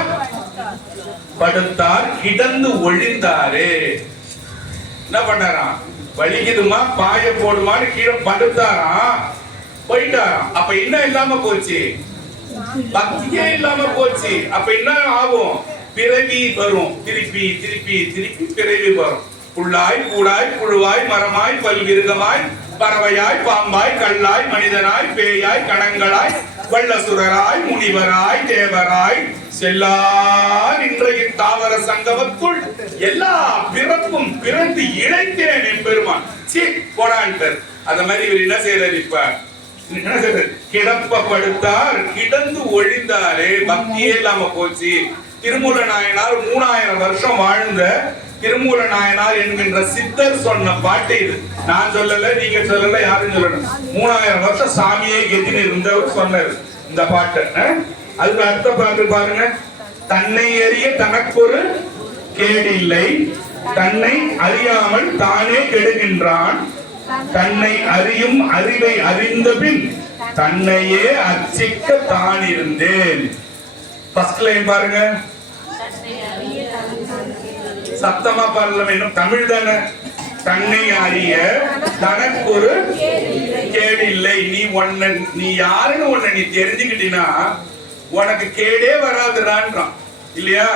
படுத்தார் கிடந்து ஒழிந்தாரு. என்ன பண்ணாராம்? வலிக்குதுமா பாய போடுமான்னு கீழே படுத்தாராம், போயிட்டாராம். அப்ப என்ன இல்லாம போச்சு? பக்தியே இல்லாம போச்சு. அப்ப என்ன ஆகும்? பிறவி வரும், திருப்பி திருப்பி திருப்பி பிறவி வரும். புல்லாய் பூடாய் புழுவாய் மரமாய் பல்விருகமாய் பறவையாய் பாம்பாய் கல்லாய் மனிதனாய் பேயாய் கணங்களாய் வல்லசுரராய் முனிவராய் தேவராய் செல்லா இன்றைய தாவர சங்கமத்துள் எல்லா பிறப்பும் பிறந்து இழைத்தேன் என் பெருமான் சி போடான்ட்டார். அந்த மாதிரி இவர் என்ன செய்யறாரு? இப்ப என்ன செய்யறாரு? கிடப்ப படுத்தார் கிடந்து ஒழிந்தாரே, பக்தியே இல்லாம போச்சு. திருமூல நாயனார் 3000 வருஷம் வாழ்ந்த திருமூல நாயனார் என்கின்ற சித்தர் சொன்ன பாட்டு இது. நான் சொல்லல, நீங்க சொல்லல, யாரும் சொல்லணும். 3000 வருஷம் சாமியே கெத்தின்னு இருந்தவர் சொன்னார் இந்த பாட்டு. அதுக்கு அடுத்த பாட்டு பாருங்க. தன்னை அறிய தனக்கொரு கேடு இல்லை, தன்னை அறியாமல் தானே கெடுகின்றான், தன்னை அறியும் அறிவை அறிந்த பின் தன்னையே அர்ச்சிக்க தான் இருந்தேன். ஃபர்ஸ்ட் லைன் பாருங்க, சத்தமா பாடலாம், இன்னும் தமிழ் தானே. தன்னை அறிய தனக்கொரு கேடு இல்லை. நீ யாருன்னு உன்னை நீ தெரிஞ்சுக்கிட்டீங்கன்னா உனக்கு கேடே வராதுடான்றான் இல்லையா?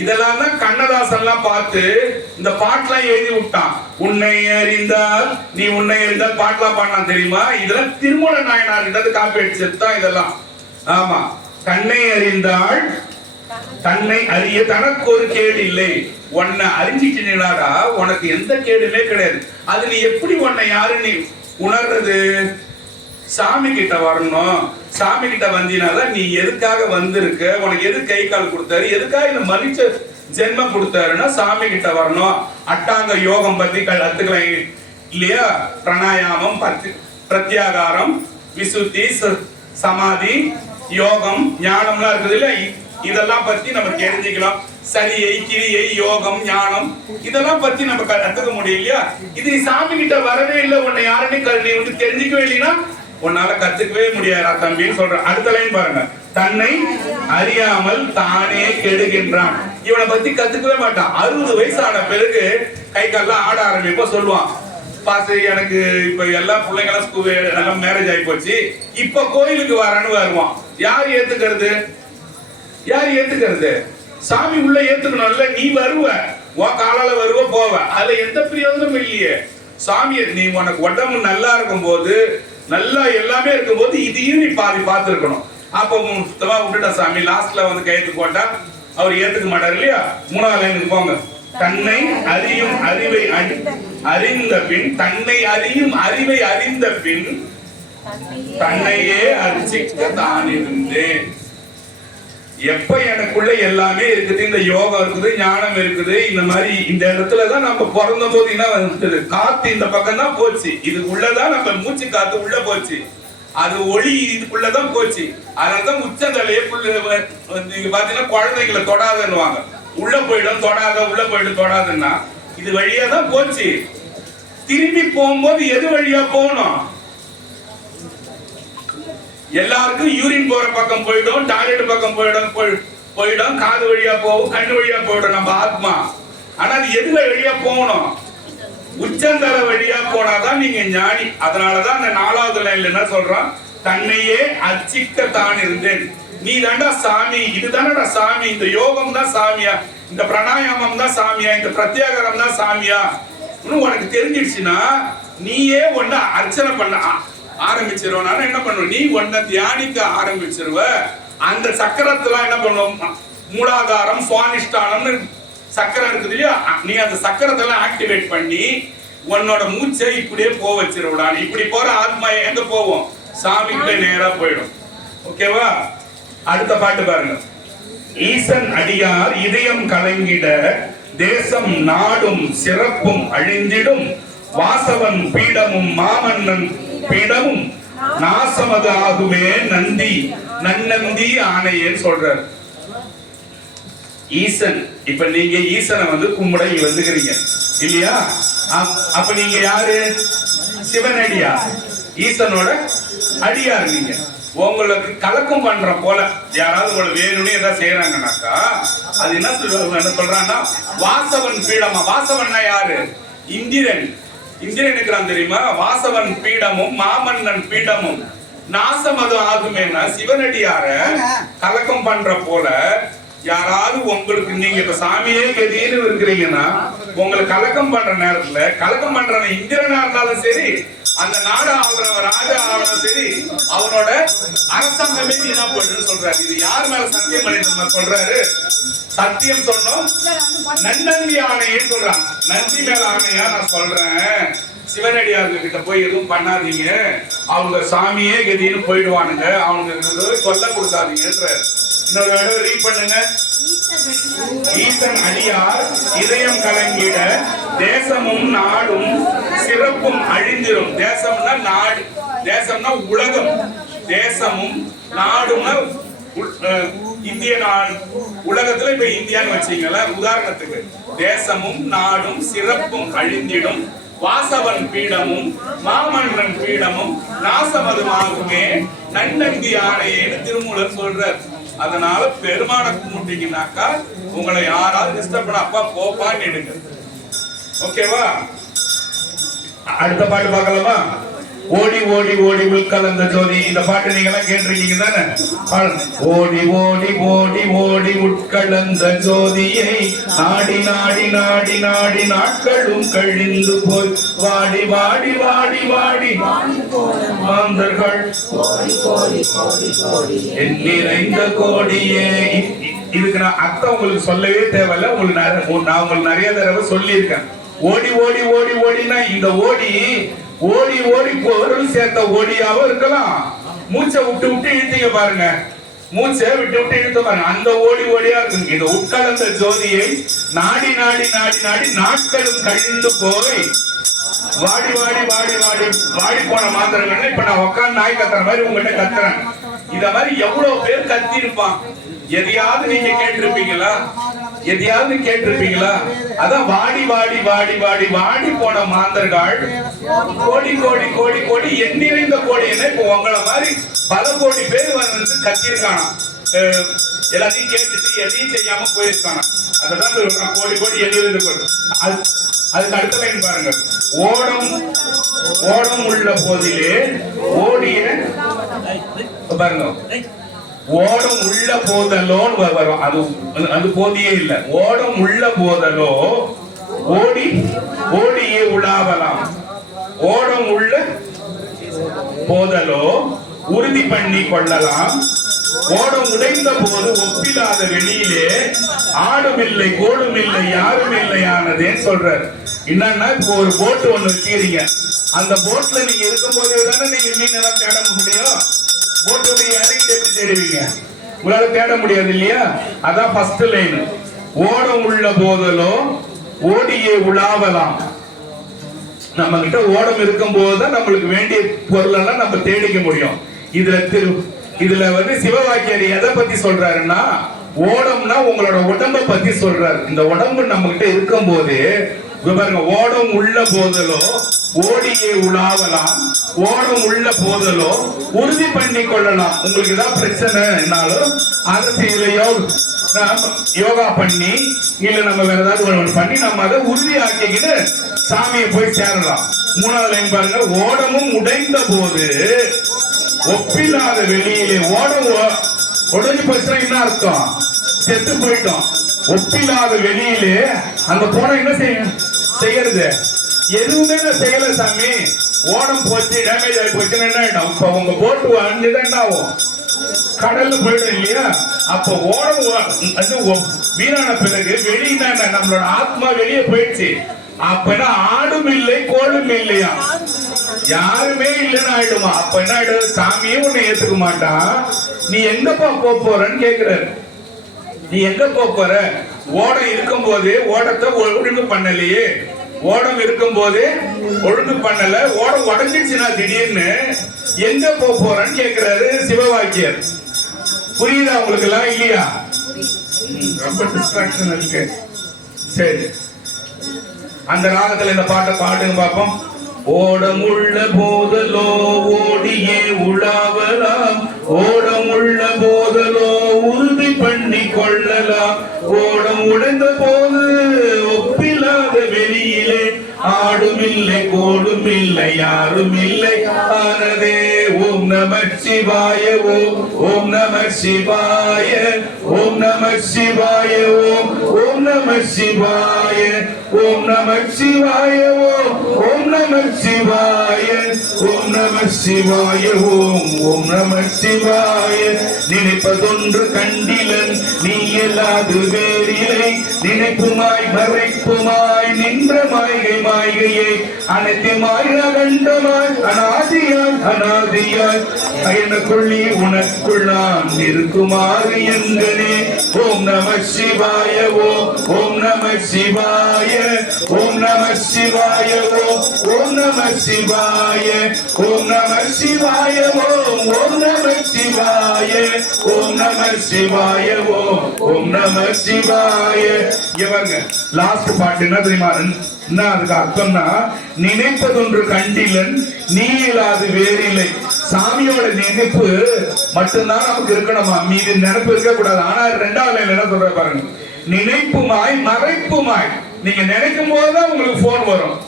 இதெல்லாம் தான் கண்ணதாசன் எல்லாம் பார்த்து இந்த பாட்டெல்லாம் எழுதி விட்டான். உன்னை அறிந்தால் நீ உன்னை அறிந்தால் பாட்டெல்லாம் பாடினான் தெரியுமா? இதெல்லாம் திருமூல நாயனார் கிட்ட காப்பி அடிச்சதுதான் இதெல்லாம். ஆமா, தன்னை அறிந்தால் தன்னை அறிய தனக்கு ஒரு கேடு இல்லை. உன்னை அறிஞ்சிட்டா உனக்கு எந்த கேடுமே கிடையாது. அது நீ எப்படி உன்னை யாரு நீ உணர்றது? சாமி கிட்ட வரணும். சாமி கிட்ட வந்தீனாதான் நீ எதுக்காக வந்திருக்க, உனக்கு எது கை கால் கொடுத்தாரு, எதுக்காக இந்த மனுஷ ஜென்மம் கொடுத்தாருன்னா சாமி கிட்ட வரணும். அட்டாங்க யோகம் பத்தி கத்துக்கலாம் இல்லையா? பிராணாயாமம், பிரத்யாகாரம், விசுத்தி, சமாதி, யோகம், ஞானம்லாம் இருக்குது இல்ல, இதெல்லாம் பத்தி நம்ம தெரிஞ்சுக்கலாம். சரியை, கிரியை, யோகம், ஞானம் இதெல்லாம் பத்தி நம்ம கத்துக்க முடியும் இல்லையா? இது நீ சாமி கிட்ட வரவே இல்லை, உன்னை யாருன்னு நீ வந்து தெரிஞ்சுக்கவே இல்லைன்னா உன்னால கத்துக்கவே முடியாது தம்பின்னு சொல்ற. அடுத்த லைன் பாருங்க. தன்னை அறியாமல் தானே கெடுகின்றான். இவனை பத்தி கத்துக்கவே மாட்டான். 60 வயசான பிறகு கை கால்லாம் ஆட ஆரம்பிப்ப சொல்லுவான், பாசு எனக்கு இப்ப எல்லா பிள்ளைங்களும் எல்லாம் மேரேஜ் ஆகி போச்சு, இப்ப கோயிலுக்கு வரன்னு வருவான். யார் ஏத்துக்கிறது? யார் ஏத்துக்கிறது? சாமி உள்ள ஏத்துக்கணும்ல. நீ வருவ, உன் காலால வருவ போவ, அதுல எந்த பிரயோஜனமும் இல்லையே. சாமியை நீ உனக்கு உடம்பு நல்லா இருக்கும் போது, நல்லா எல்லாமே இருக்கும் போது இதையும் நீ பாதி பார்த்துருக்கணும். அப்ப சுத்தமா விட்டுட்டா சாமி, லாஸ்ட்ல வந்து கையெழுத்து போட்டா அவர் ஏத்துக்க மாட்டார் இல்லையா? 3வது லைனுக்கு போங்க. தன்னை அறியும் அறிவை அறிந்த பின், தன்னை அறியும் அறிவை அறிந்த பின் தன்னையே அர்ச்சிக்க தான் இருந்தேன். எப்ப எனக்குள்ள எல்லாமே இருக்குது, இந்த யோகம் இருக்குது, ஞானம் இருக்குது, இந்த மாதிரி இந்த இடத்துலதான் நம்ம பிறந்த போது என்ன வந்தது? காத்து இந்த பக்கம் தான் போச்சு, இது உள்ளதான் நம்ம மூச்சு காத்து உள்ள போச்சு, அது ஒளி இதுக்குள்ளதான் போச்சு. அதனாலதான் உச்சந்தலையே நீங்க பாத்தீங்கன்னா குழந்தைங்களை தொடாதுன்னுவாங்க. உள்ள போயிடும் தொடாத, உள்ள போயிடும் தொடாதுன்னா இது வழியா தான் போச்சு. திரும்பி போகும்போது எது வழியா போகணும்? எல்லாருக்கும் யூரின் போற பக்கம் போயிடும், டாய்லெட் பக்கம் போயிடும், காது வழியா போகும், கண்ணு வழியா போயிடும் நம்ம ஆத்மா. ஆனா அது எது வழியா போகணும்? உச்சந்தர வழியா போனாதான் நீங்க ஞானி. அதனாலதான் அந்த 4வது லைன்ல என்ன சொல்றான்? தன்னையே அர்ச்சிக்க தான் இருந்தேன். நீ தாண்டா சாமி, இதுதானடா சாமி, இந்த யோகம் தான் சாமியா, இந்த பிராணாயாமம் தான் சாமியா, இந்த பிரத்யாகாரம் தான் சாமியா உனக்கு தெரிஞ்சிடுச்சுன்னா நீயே ஒண்ணு அர்ச்சனை பண்ண ஆரம்பிச்சிருவ. என்ன பண்ணுவோம்? நீ ஒன்ன தியானிக்க ஆரம்பிச்சிருவ. அந்த சக்கரத்துல என்ன பண்ணுவோம்? மூலாதாரம், சுவானிஷ்டானம்னு சக்கரம் இருக்குது இல்லையா? நீ அந்த சக்கரத்தெல்லாம் ஆக்டிவேட் பண்ணி உன்னோட மூச்சை இப்படியே போக வச்சிருவா. இப்படி போற ஆத்மா எங்க போவோம்? சாமி கிட்ட நேரா போயிடும். ஓகேவா? அடுத்த பாட்டு பாருங்க. ஈசன் அடியார் இதயம் கலங்கிட, தேசம் நாடும் சிறப்பும் அழிந்திடும், வாசவன் பீடமும் மாமன்னன் பீடமும் நாசமது ஆகுமே நந்தி நன்னந்தி ஆணையேன்னு சொல்றாரு. ஈசன், இப்ப நீங்க ஈசனை வந்து கும்பிட வந்துக்கிறீங்க இல்லையா? அப்ப நீங்க யாரு? சிவனடியா, ஈசனோட அடியார். நீங்க உங்களுக்கு கலக்கம் பண்ற போல யாராவது உங்களை வேணும்னு ஏதாவது செய்யறாங்கன்னாக்கா அது என்ன சொல்றாங்கன்னா வாசவன் பீடமா. வாசவன்னா யாரு? இந்திரன். இந்திரன் இருக்கிறான் தெரியுமா? வாசவன் பீடமும் மாமன்னன் பீடமும் நாசமது ஆகுமேனா சிவனடியார கலக்கம் பண்ற போல யாராவது உங்களுக்கு, நீங்க இப்ப சாமியே கதின்னு இருக்கிறீங்கன்னா உங்களுக்கு கலக்கம் பண்ற நேரத்துல கலக்கம் பண்றவன் இந்திரனா இருந்தாலும் சரி, அந்த நாடு ஆளுறவன் ராஜா ஆளும் சரி, அவனோட அரசாங்கமே வீணா போயிடுன்னு சொல்றாரு. இது யார் மேல சத்தியம் பண்ணி சொல்றாரு? சத்தியம் சொன்னோம் நன்னந்தி ஆணையே சொல்றான். நந்தி மேல ஆணையா நான் சொல்றேன், சிவனடியார்கள் கிட்ட போய் எதுவும் பண்ணாதீங்க, அவங்க சாமியே கதின்னு போயிடுவானுங்க, அவனுக்கு சொல்ல கொடுக்காதீங்கன்ற. இன்னொரு தடவை ரீட் பண்ணுங்க. ஈசன் அடியார் இதயம் கலங்கிட தேசமும் நாடும் சிறப்பும் அழிந்திரும். தேசம்னா நாடு, தேசம்னா உலகம், தேசமும் நாடும்னா இந்திய நாடு. உலகத்துல இப்ப இந்தியான்னு வச்சீங்களா உதாரணத்துக்கு. தேசமும் நாடும் சிறப்பும் அழிந்திடும், வாசவன் பீடமும் மாமன்னன் பீடமும் நாசமதுமாகுமே நன்னந்தி ஆணையேன்னு திருமூலர் சொல்றார். அதனால பெருமான கும்பிட்டீங்கன்னாக்கா உங்களை யாராவது டிஸ்டர்ப் பண்ண அப்பா போப்பான்னு எடுங்க. ஓகேவா? அடுத்த பாட்டு பார்க்கலாமா? ஓடி ஓடி ஓடி உள்கலந்த ஜோதி. இந்த பாட்டு நீங்க எல்லாம் கேட்டிருக்கீங்க தானே? ஓடி ஓடி ஓடி ஓடி உட்கலந்த ஜோதியை நாடி நாடி நாடி நாடி நாட்களும் கழிந்து போய் வாடி வாடி வாடி வாடி மாந்தர்கள் நிறைந்த கோடியே. இதுக்கு நான் அர்த்தம் உங்களுக்கு சொல்லவே தேவையில்ல. நான் உங்களுக்கு நிறைய தடவை சொல்லியிருக்கேன். ஓடி ஓடி ஓடி ஓடினா இந்த ஓடி ஓடி ஓடி பொருள் சேர்த்த ஓடியாவும் இருக்கலாம். மூச்சை விட்டு விட்டு இழுத்தீங்க பாருங்க, மூச்சை விட்டு விட்டு இழுத்த பாருங்க, அந்த ஓடி ஓடியா இருக்கு. இந்த உட்கலந்த ஜோதியை நாடி நாடி நாடி நாடி நாட்களும் கழிந்து போய் வாடி வாடி வாடி வாடி வாடி போன மாத்திரங்கள். இப்ப நான் உட்காந்து நாய் கத்துற மாதிரி உங்ககிட்ட கத்துறேன். இத மாதிரி எவ்வளவு பேர் கத்தி இருப்பான். எதையாவது நீங்க கேட்டிருப்பீங்களா? எதையாவது கேட்டிருப்பீங்களா? அதான் வாடி வாடி வாடி வாடி வாடி போன மாந்தர்கள் கோடி கோடி கோடி கோடி எண்ணிறைந்த கோடி. இப்ப உங்களை மாதிரி பல கோடி பேர் வந்து கத்திருக்கானா, எல்லாத்தையும் கேட்டுட்டு எதையும் செய்யாம போயிருக்கானா. அததான் சொல்றான் கோடி கோடி எண்ணிறைந்த கோடி. அதுக்கு அடுத்த லைன் பாருங்க. ஓடம் ஓடம் உள்ள போதிலே ஓடிய பாருங்க, ஓடம் உள்ள போதலோன்னு வரும். அது போதியே இல்ல. ஓடம் உள்ள போதலோ ஓடி ஓடியே உலாவலாம். ஓடம் உள்ள போதலோ உறுதி பண்ணி கொள்ளலாம். ஓடம் உடைந்த போது ஒப்பில்லாத வெளியிலே ஆடும் இல்லை கோடும் இல்லை யாரும் இல்லை ஆனதேன்னு சொல்றாரு. என்னன்னா இப்போ ஒரு போட்டு ஒண்ணு வச்சுக்கிறீங்க. அந்த போட்ல நீங்க இருக்கும் போதே தானே நீங்க மீன் எல்லாம் தேட முடியும். போட்டுடைய இறங்கிட்டு எப்படி தேடுவீங்க? உங்களால தேட முடியாது இல்லையா? அதான் ஃபர்ஸ்ட் லைன். ஓடம் உள்ள போதலோ ஓடியே உலாவலாம். நம்ம கிட்ட ஓடம் இருக்கும் போதுதான் நம்மளுக்கு வேண்டிய பொருள் எல்லாம் நம்ம தேடிக்க முடியும். இதுல வந்து சிவவாக்கியர் எதை பத்தி சொல்றாருன்னா, ஓடம்னா உங்களோட உடம்ப பத்தி சொல்றாரு. இந்த உடம்பு நம்ம கிட்ட இருக்கும் போது பாருங்க, ஓடம் உள்ள போதலோ ஓடியே உலாவலாம். ஓடம் உள்ள போதலோ உறுதி பண்ணி கொள்ளலாம். உங்களுக்கு ஏதாவது பிரச்சனைனாலும் அரசியலையோ யோகா பண்ணி இல்ல நம்ம வேற ஏதாவது பண்ணி நம்ம அதை உறுதியாக்கிக்கிட்டு சாமியை போய் சேரலாம். மூணாவது லைன் பாருங்க. ஓடமும் உடைந்த போது ஒப்பில்லாத வெளியிலே. ஓடம் உடைஞ்சு போச்சுன்னா என்ன அர்த்தம்? செத்து போயிட்டோம். ஒப்பில்லாத வெளியிலே அங்க போன என்ன செய்யறது? எதுவுமே செய்யல சாமி. ஓடம் போச்சு, டேமேஜ் ஆகி போச்சுன்னா என்ன ஆயிடும்? இப்ப உங்க போட்டு அணிஞ்சுதான் என்ன ஆகும்? கடல்ல போயிடும் இல்லையா? அப்ப ஓடம் வீணான பிறகு வெளியின நம்மளோட ஆத்மா வெளியே போயிடுச்சு. அப்ப ஆடும் இல்லை கோடும் இல்லையா, யாருமே இல்லைன்னு ஆயிடுமா? அப்ப என்ன ஆயிடும்? சாமியே உன்னை ஏத்துக்க மாட்டான். நீ எங்கப்பா போறன்னு கேக்குறாரு. நீ எங்க போற? ஓடம் இருக்கும் போது ஓடத்தை ஒழுங்கு பண்ணலையே. ஓடம் இருக்கும் போது ஒழுங்கு பண்ணல, ஓடம் உடஞ்சிடுச்சுன்னா திடீர்னு எங்க போறன்னு கேக்குறாரு சிவவாக்கியர். புரியுதா உங்களுக்கு எல்லாம் இல்லையா? ரொம்ப டிஸ்ட்ராக்ஷன் இருக்கு. சரி, அந்த ராகத்துல இந்த பாட்டை பாடுங்க பாப்போம். ஓடமுள்ள போதலோ ஓடியே உலாவலாம். ஓடமுள்ள போதலோ உறுதி பண்ணி கொள்ளலாம். ஓடம் உடைந்த போது ஒப்பில்லாத வெளியிலே ஆடும் இல்லை கோடும் இல்லை யாரும் இல்லை ஆனதே. ஓம் நம சிவாய ஓம் ஓம் நம சிவாய ஓம் நம சிவாய ஓம் ஓம் நம சிவாய ஓம் நம சிவாய ஓம் ஓம் நம சிவாய ஓம் நம சிவாய ஓம் ஓம் நம சிவாய. நினைப்பதொன்று கண்டிலன் நீ எல்லாது வேறில்லை நினைப்புமாய் மறைப்புமாய் நின்ற மாய்கை மாய்கையே அனைத்துமாய் அகண்டமாய் அநாதியாய் அநாதியாய் எனக்குள்ளி உனக்குள் நான் இருக்குமாறு எங்கனே. ஓம் நம சிவாய ஓம் ஓம் நம சிவாய ஓம் நம சிவாய ஓம் ஓம் நம சிவாய ஓம் நம சிவாய ஓம் ஓம் நம சிவாய ஓம் நம சிவாய ஓம் ஓம் நம சிவாய. இவங்க லாஸ்ட் பாட்டு என்ன தெரியுமா? என்ன அதுக்கு அர்த்தம்னா, நினைப்பதொன்று கண்டிலன் நீ இல்லாது வேறில்லை. சாமியோட நினைப்பு மட்டும்தான் நமக்கு இருக்கணுமா, மீது நினைப்பு இருக்க கூடாது. ஆனா ரெண்டாவது லைன்ல என்ன சொல்ற பாருங்க, நினைப்புமாய் மறைப்புமாய். நீங்க நினைக்கும் போதுதான் உங்களுக்கு போன் வரும்,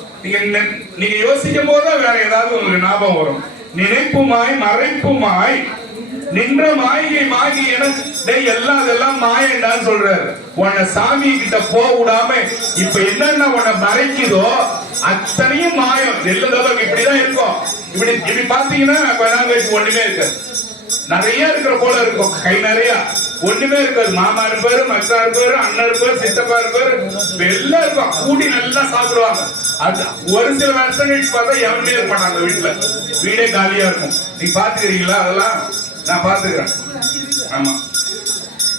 நீங்க யோசிக்கும் போதுதான் வேற ஏதாவது உங்களுக்கு ஞாபகம் வரும். நினைப்புமாய் மறைப்புமாய் நின்ற மாயை மாகி எல்லாம் அதெல்லாம் மாயண்டான்னு சொல்றாரு. உன்னை சாமி கிட்ட போக விடாம இப்ப என்னென்ன உன்னை மறைக்குதோ அத்தனையும் மாயம். எல்லாரும் இப்படிதான் இருக்கும். இப்படி பாத்தீங்கன்னா ஒண்ணுமே இருக்காது, நிறைய இருக்கிற போல இருக்கும். கை நிறைய ஒண்ணுமே இருக்காது. மாமா இருப்பாரு, மச்சா இருப்பாரு, அண்ணன் இருப்பாரு, சித்தப்பா இருப்பாரு, எல்லாம் இருக்கும். கூடி நல்லா சாப்பிடுவாங்க. அது ஒரு சில வருஷம் கழிச்சு பார்த்தா எவனுமே இருப்பான் அந்த வீட்டுல, வீடே காலியா இருக்கும். நீங்க பாத்துக்கிறீங்களா? அதெல்லாம் நான் பாத்துக்கிறேன். ஆமா.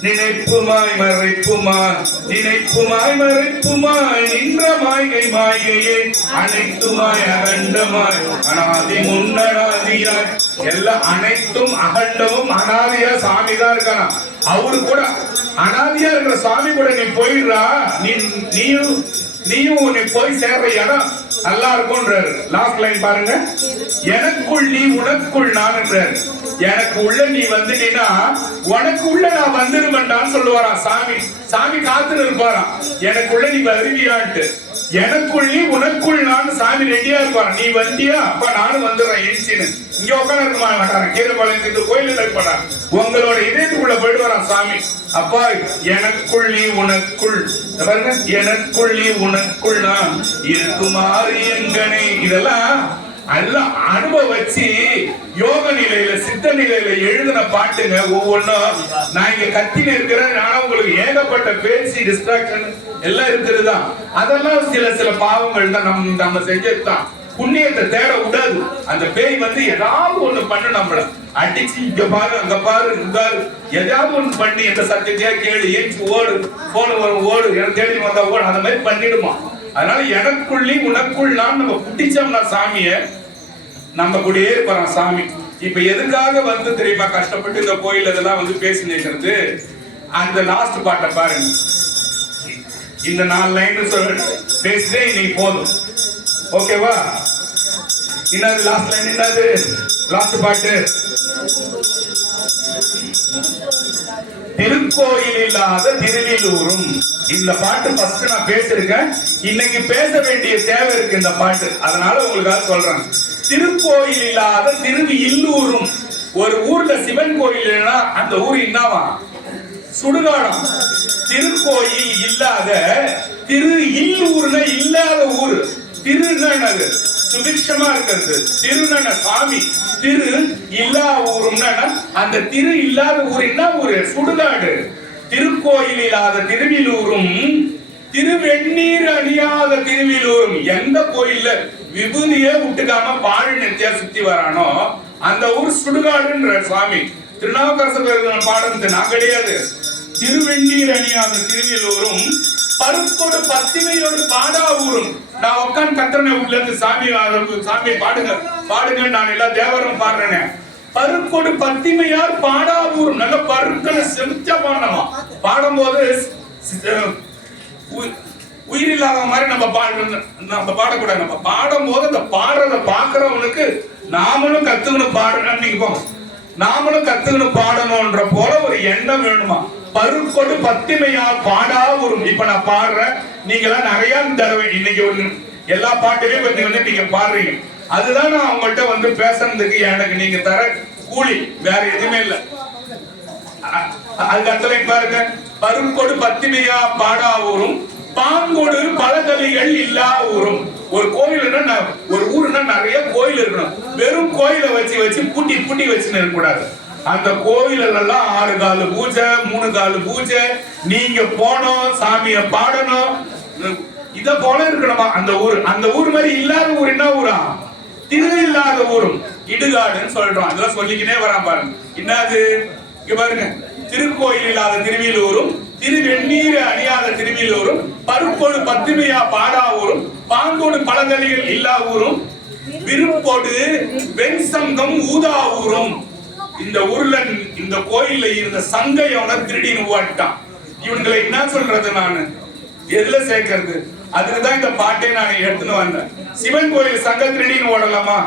நினைப்புமாய் மறைப்புமாய் நினைப்புமாய் மறைப்புமாய் நின்ற மாய்கை மாய்கையே அனைத்துமாய் அகண்டமாய் அனாதி முன்னடாதியாய். எல்லாம் அனைத்தும் அகண்டமும் அனாதியா சாமி தான் இருக்கானா. அவரு கூட அனாதியா இருக்கிற சாமி கூட நீ போயிடுறா, நீயும் உன்னை போய் சேர்ற இடம் நல்லா இருக்கும்ன்றாரு. லாஸ்ட் லைன் பாருங்க, எனக்குள் நீ உனக்குள் நான் என்றாரு. எனக்கு உள்ள நீ வந்துட்டீன்னா உனக்கு உள்ள நான் வந்துருவேன்டான்னு சொல்லுவாராம் சாமி. சாமி காத்துன்னு இருப்பாராம், எனக்குள்ள நீ வருவியான்ட்டு. எனக்குள் நீ உனக்குள் நான் சாமி ரெடியா இருப்பாராம். நீ வந்தியா அப்ப நானும் வந்துடுறேன் என்சின்னு. இங்க உட்காந்து இருக்க மாட்டாங்க, கீரபாளையத்துக்கு கோயிலில் இருக்க மாட்டாங்க. உங்களோட இதயத்துக்குள்ள போயிட்டு வரான் சாமி. அப்பா எனக்குள் நீ உனக்குள், எனக்குள் நீ உனக்குள் நான் இருக்குமாறு எங்கனே. இதெல்லாம் எல்லாம் அனுபவம் வச்சு யோக நிலையில சித்த நிலையில எழுதின பாட்டுங்க ஒவ்வொன்றும். நான் இங்க கத்தில இருக்கிறேன், ஆனா உங்களுக்கு ஏகப்பட்ட பேச்சு டிஸ்ட்ராக்ஷன் எல்லாம் இருக்குதுதான். அதெல்லாம் சில பாவங்கள் தான் நம்ம செஞ்சதுதான். புண்ணியத்தை தேட விடாது. அந்த பேய் வந்து ஏதாவது ஒண்ணு பண்ணு, நம்மள அடிச்சு இங்க பாரு அங்க பாரு இருந்தாரு ஏதாவது ஒண்ணு பண்ணி எந்த சத்தியத்தையா கேளு ஏச்சு ஓடு, போன வரும் ஓடு, எனக்கு தேடி வந்தா ஓடு, அந்த மாதிரி பண்ணிடுமா. அதனால எனக்குள்ளி உனக்குள் நான் நம்ம புட்டிச்சோம்னா சாமிய நம்ம கூடயே இருப்பாராம் சாமி. இப்ப எதுக்காக வந்து தெரியுமா கஷ்டப்பட்டு இந்த கோயில் இதெல்லாம் வந்து பேசினேங்கிறது? அந்த லாஸ்ட் பாட்டை பாருங்க. இந்த 4 லைன் சொல்ல பேசிட்டே இன்னைக்கு போதும், ஓகேவா? என்னது லாஸ்ட் லைன்? என்னது லாஸ்ட் பாட்டு? திருக்கோயில் இல்லாத திருவிலூரும். இந்த பாட்டு ஃபர்ஸ்ட் நான் பேசிருக்கேன், இன்னைக்கு பேச வேண்டிய தேவை இருக்கு இந்த பாட்டு, அதனால உங்களுக்காக சொல்றேன். திருக்கோயில் இல்லாத திருவில்லூரும். ஒரு ஊர்ல சிவன் கோயில் இல்லைன்னா அந்த ஊர் என்னவா? சுடுகாடம். திருக்கோயில் இல்லாத திரு இல்லூர்னா இல்லாத ஊரு. திருநனது சுபிக்ஷமா இருக்கிறது. திருநன சாமி. திரு இல்லா ஊரும்னா அந்த திரு இல்லாத ஊர் என்ன ஊரு? சுடுகாடு. திருக்கோயில் இல்லாத திருவிலூரும் திருவெண்ணீர் அணியாத திருவிலூரும். எந்த கோயில்ல விபூதியே விட்டுக்காம பாழ் நெத்தியா சுத்தி வரானோ அந்த ஊர் சுடுகாடுன்ற சாமி. திருநாவுக்கரசர் பாடம் நான் கிடையாது. திருவெண்ணீர் அணியாத திருவிலூரும் பருக்கோடு பத்திமையோடு பாடா ஊரும். நான் உட்காந்து கத்துறேன் உள்ள இருந்து, சாமி பாடுங்க பாடுங்க, நான் எல்லா தேவரும் பாடுறேன். பருக்கோடு பத்திமையார் பாடா ஊரும். நல்ல பருக்களை செலுத்த பாடணுமா. பாடும்போது உயிரில்லாத மாதிரி நம்ம பாடக்கூடாது. நம்ம பாடும் போது அந்த பாடுறத பாக்குறவனுக்கு நாமளும் கத்துக்கணும் பாடணும். நீங்க போங்க, நாமளும் கத்துக்கணும் பாடணும்ன்ற போல ஒரு எண்ணம் வேணுமா. பருக்கொடு பத்திமையார் பாடா ஊரும். இப்ப நான் பாடுறேன், நீங்க எல்லாம் நிறைய தடவை இன்னைக்கு எல்லா பாட்டுலையும் வந்து நீங்க பாடுறீங்க. அதுதான் நான் உங்கள்கிட்ட வந்து பேசுறதுக்கு எனக்கு நீங்க தர கூலி, வேற எதுவுமே இல்ல. அதுக்கு அடுத்த லைன் பாருங்க. பருங்கொடு பத்திமையா பாடா ஊரும் பாங்கோடு பலகலிகள் இல்லா ஊரும். ஒரு கோயில்னா ஒரு ஊருன்னா நிறைய கோயில் இருக்கணும். வெறும் கோயிலை வச்சு வச்சு பூட்டி பூட்டி வச்சுன்னு இருக்கக்கூடாது. அந்த கோயிலெல்லாம் 6 கால பூஜை 3 கால பூஜை, நீங்க போனோம் சாமிய பாடணும், இத போல இருக்கணுமா அந்த ஊர். அந்த ஊர் மாதிரி இல்லாத ஊர் என்ன ஊரா? திரு இல்லாத ஊரும் இடுகாடுன்னு சொல்றோம். அதெல்லாம் சொல்லிக்கினே வரான் பாருங்க. என்னது இங்க பாருங்க. திருக்கோயில் இல்லாத திருவிலூரும் திருவெண்ணீர் அணியாத திருவிலூரும் பருப்போடு பத்துமையா பாடா ஊரும் பாங்கோடு பழங்கலிகள் இல்லா ஊரும் விருப்போடு வெண்சங்கம் ஊதா ஊரும். இந்த ஊர்ல இந்த கோயில்ல இருந்த சங்கையோட திருடின்னு ஓட்டான். இவங்களை என்ன சொல்றது நானு, எதுல சேர்க்கிறது? அதுக்குதான் இந்த பாட்டை நான் எடுத்துன்னு வந்தேன். சிவன் கோயில் சங்க திருடின்னு ஓடலாமா?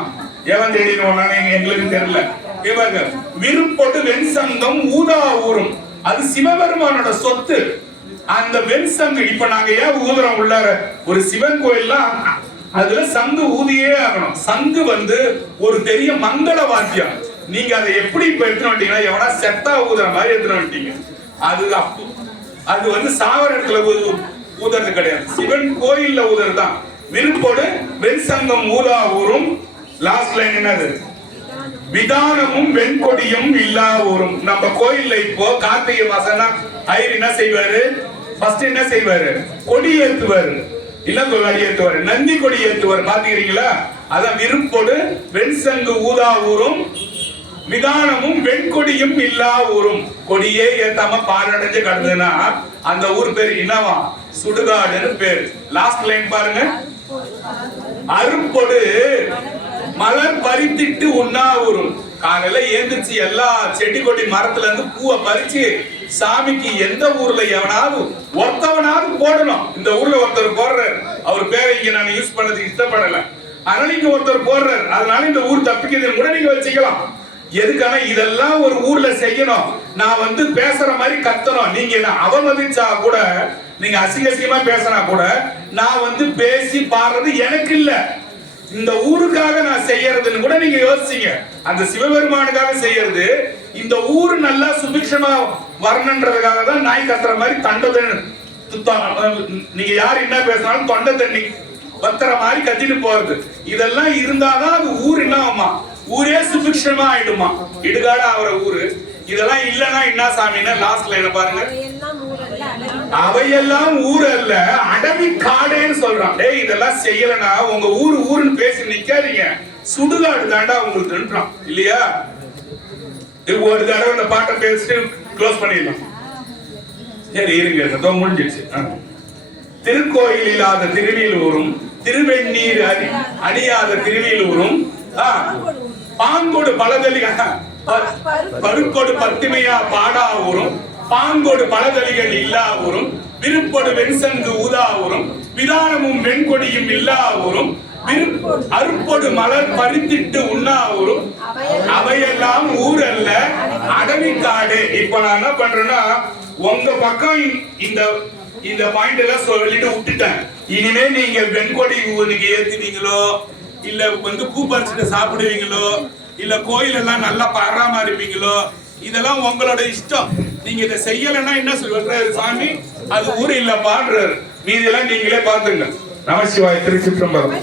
எவன் திருடின்னு ஓடானு எங்களுக்கு தெரியல. இவங்க விருப்போடு வெண்சங்கம் ஊதா ஊரும், அது சிவபெருமானோட சொத்து. அந்த வெண்சங்கு இப்ப நாங்க ஏன் ஊதுறோம் உள்ளார? ஒரு சிவன் கோயில்லாம் அதுல சங்கு ஊதியே ஆகணும். சங்கு வந்து ஒரு பெரிய மங்கள வாத்தியம். நீங்க அதை எப்படி இப்ப எடுத்துட்டு வந்துட்டீங்கன்னா எவனா செத்தா ஊதுற மாதிரி எடுத்துட்டு வந்துட்டீங்க. அது வந்து சாவர இடத்துல ஊதுறது கிடையாது, சிவன் கோயில்ல ஊதுறதுதான். விருப்போடு வெண்சங்கம் ஊதா ஊரும். லாஸ்ட் லைன் என்னது? விதானமும் வெண்கொடியும் இல்லா ஊரும். நம்ம கோயில்ல இப்போ கார்த்திகை மாசம்னா ஐயர் என்ன செய்வாரு? ஃபர்ஸ்ட் என்ன செய்வாரு? கொடி ஏத்துவாரு. இல்ல கொடி ஏத்துவாரு, நந்தி கொடி ஏத்துவாரு. பாத்துக்கிறீங்களா? அதான் விருப்போடு வெண்சங்கு ஊதா ஊரும் விதானமும் வெண்கொடியும் இல்லா ஊரும். கொடியே ஏத்தாம பாலடைஞ்சு கடந்ததுன்னா அந்த ஊர் பேர் என்னவா? சுடுகாடுன்னு பேரு. லாஸ்ட் லைன் பாருங்க. அருப்பொடு மலர் பறித்திட்டு உண்ணா ஊரும். காலையில ஏந்திரிச்சு எல்லா செடி கொடி மரத்துல இருந்து பூவை பறிச்சு சாமிக்கு எந்த ஊர்ல எவனாவது ஒருத்தவனாவது போடணும். இந்த ஊர்ல ஒருத்தர் போடுறாரு, அவர் பேரை இங்க நான் யூஸ் பண்ணதுக்கு இஷ்டப்படல, அதனால இங்க ஒருத்தர் போடுறாரு, அதனால இந்த ஊர் தப்பிக்கிறது கூட நீங்க வச்சுக்கலாம். எதுக்கான இதெல்லாம் ஒரு ஊர்ல செய்யணும். நான் வந்து பேசுற மாதிரி கத்தணும். நீங்க என்ன அவமதிச்சா கூட, நீங்க அசிங்கமா பேசினா கூட நான் வந்து பேசி பாடுறது எனக்கு இல்ல, இந்த ஊருக்காக நான் செய்யறதுன்னு கூட நீங்க யோசிச்சீங்க. அந்த சிவபெருமானுக்காக செய்யறது, இந்த ஊர் நல்லா சுபிக்ஷமா வரணுன்றதுக்காக தான் நாய் கத்துற மாதிரி தண்டை நீங்க யார் என்ன பேசினாலும் தொண்டை தண்ணி வத்துற மாதிரி கத்திட்டு போறது. இதெல்லாம் இருந்தாதான் அது ஊர் என்ன ஆமா, ஊரே சுபிக்ஷமா ஆயிடுமா, இடுகாடு ஆகிற ஊரு. இதெல்லாம் இல்லன்னா என்ன சாமின்னா லாஸ்ட் லைன் பாருங்க. அவையெல்லாம் ஊர் அல்ல அடவி காடேன்னு சொல்றான். டேய் இதெல்லாம் செய்யலனா உங்க ஊருன்னு பேசி நிக்காதீங்க, சுடுகாடு தாண்டா உங்களுக்கு இல்லையா? ஒரு தடவை இந்த பாட்டை பேசிட்டு க்ளோஸ் பண்ணிடலாம். சரி இருங்க, முடிஞ்சிடுச்சு. திருக்கோயில் இல்லாத திருவிலூரும் திருவெண்ணீர் அணியாத திருவிலூரும் பாங்கோடு பலதலிகள் பருக்கோடு பத்திமையா பாடா ஊரும் பாங்கோடு பலதலிகள் இல்லா ஊரும் விருப்போடு வெண்சங்கு ஊதா ஊரும் விதானமும் வெண்கொடியும் இல்லா ஊரும் அருப்போடு மலர் பறித்திட்டு உண்ணா ஊரும் அவையெல்லாம் ஊர் அல்ல அடவி காடு. இப்ப நான் என்ன பண்றேன்னா உங்க பக்கம் இந்த பாயிண்ட் எல்லாம் சொல்லிட்டு விட்டுட்டேன். இனிமே நீங்க வெண்கொடி ஊருக்கு ஏத்துவீங்களோ, இல்ல வந்து பூ பறிச்சுட்டு சாப்பிடுவீங்களோ, இல்ல கோயில் எல்லாம் நல்லா பராமரிப்பீங்களோ, இதெல்லாம் உங்களோட இஷ்டம். நீங்க இதை செய்யலன்னா என்ன சொல்றாரு சாமி, அது ஊர் இல்ல பாடுறாரு. மீதி எல்லாம் நீங்களே பாத்துங்க. நமசிவாய. திருச்சிற்றம்பலம்.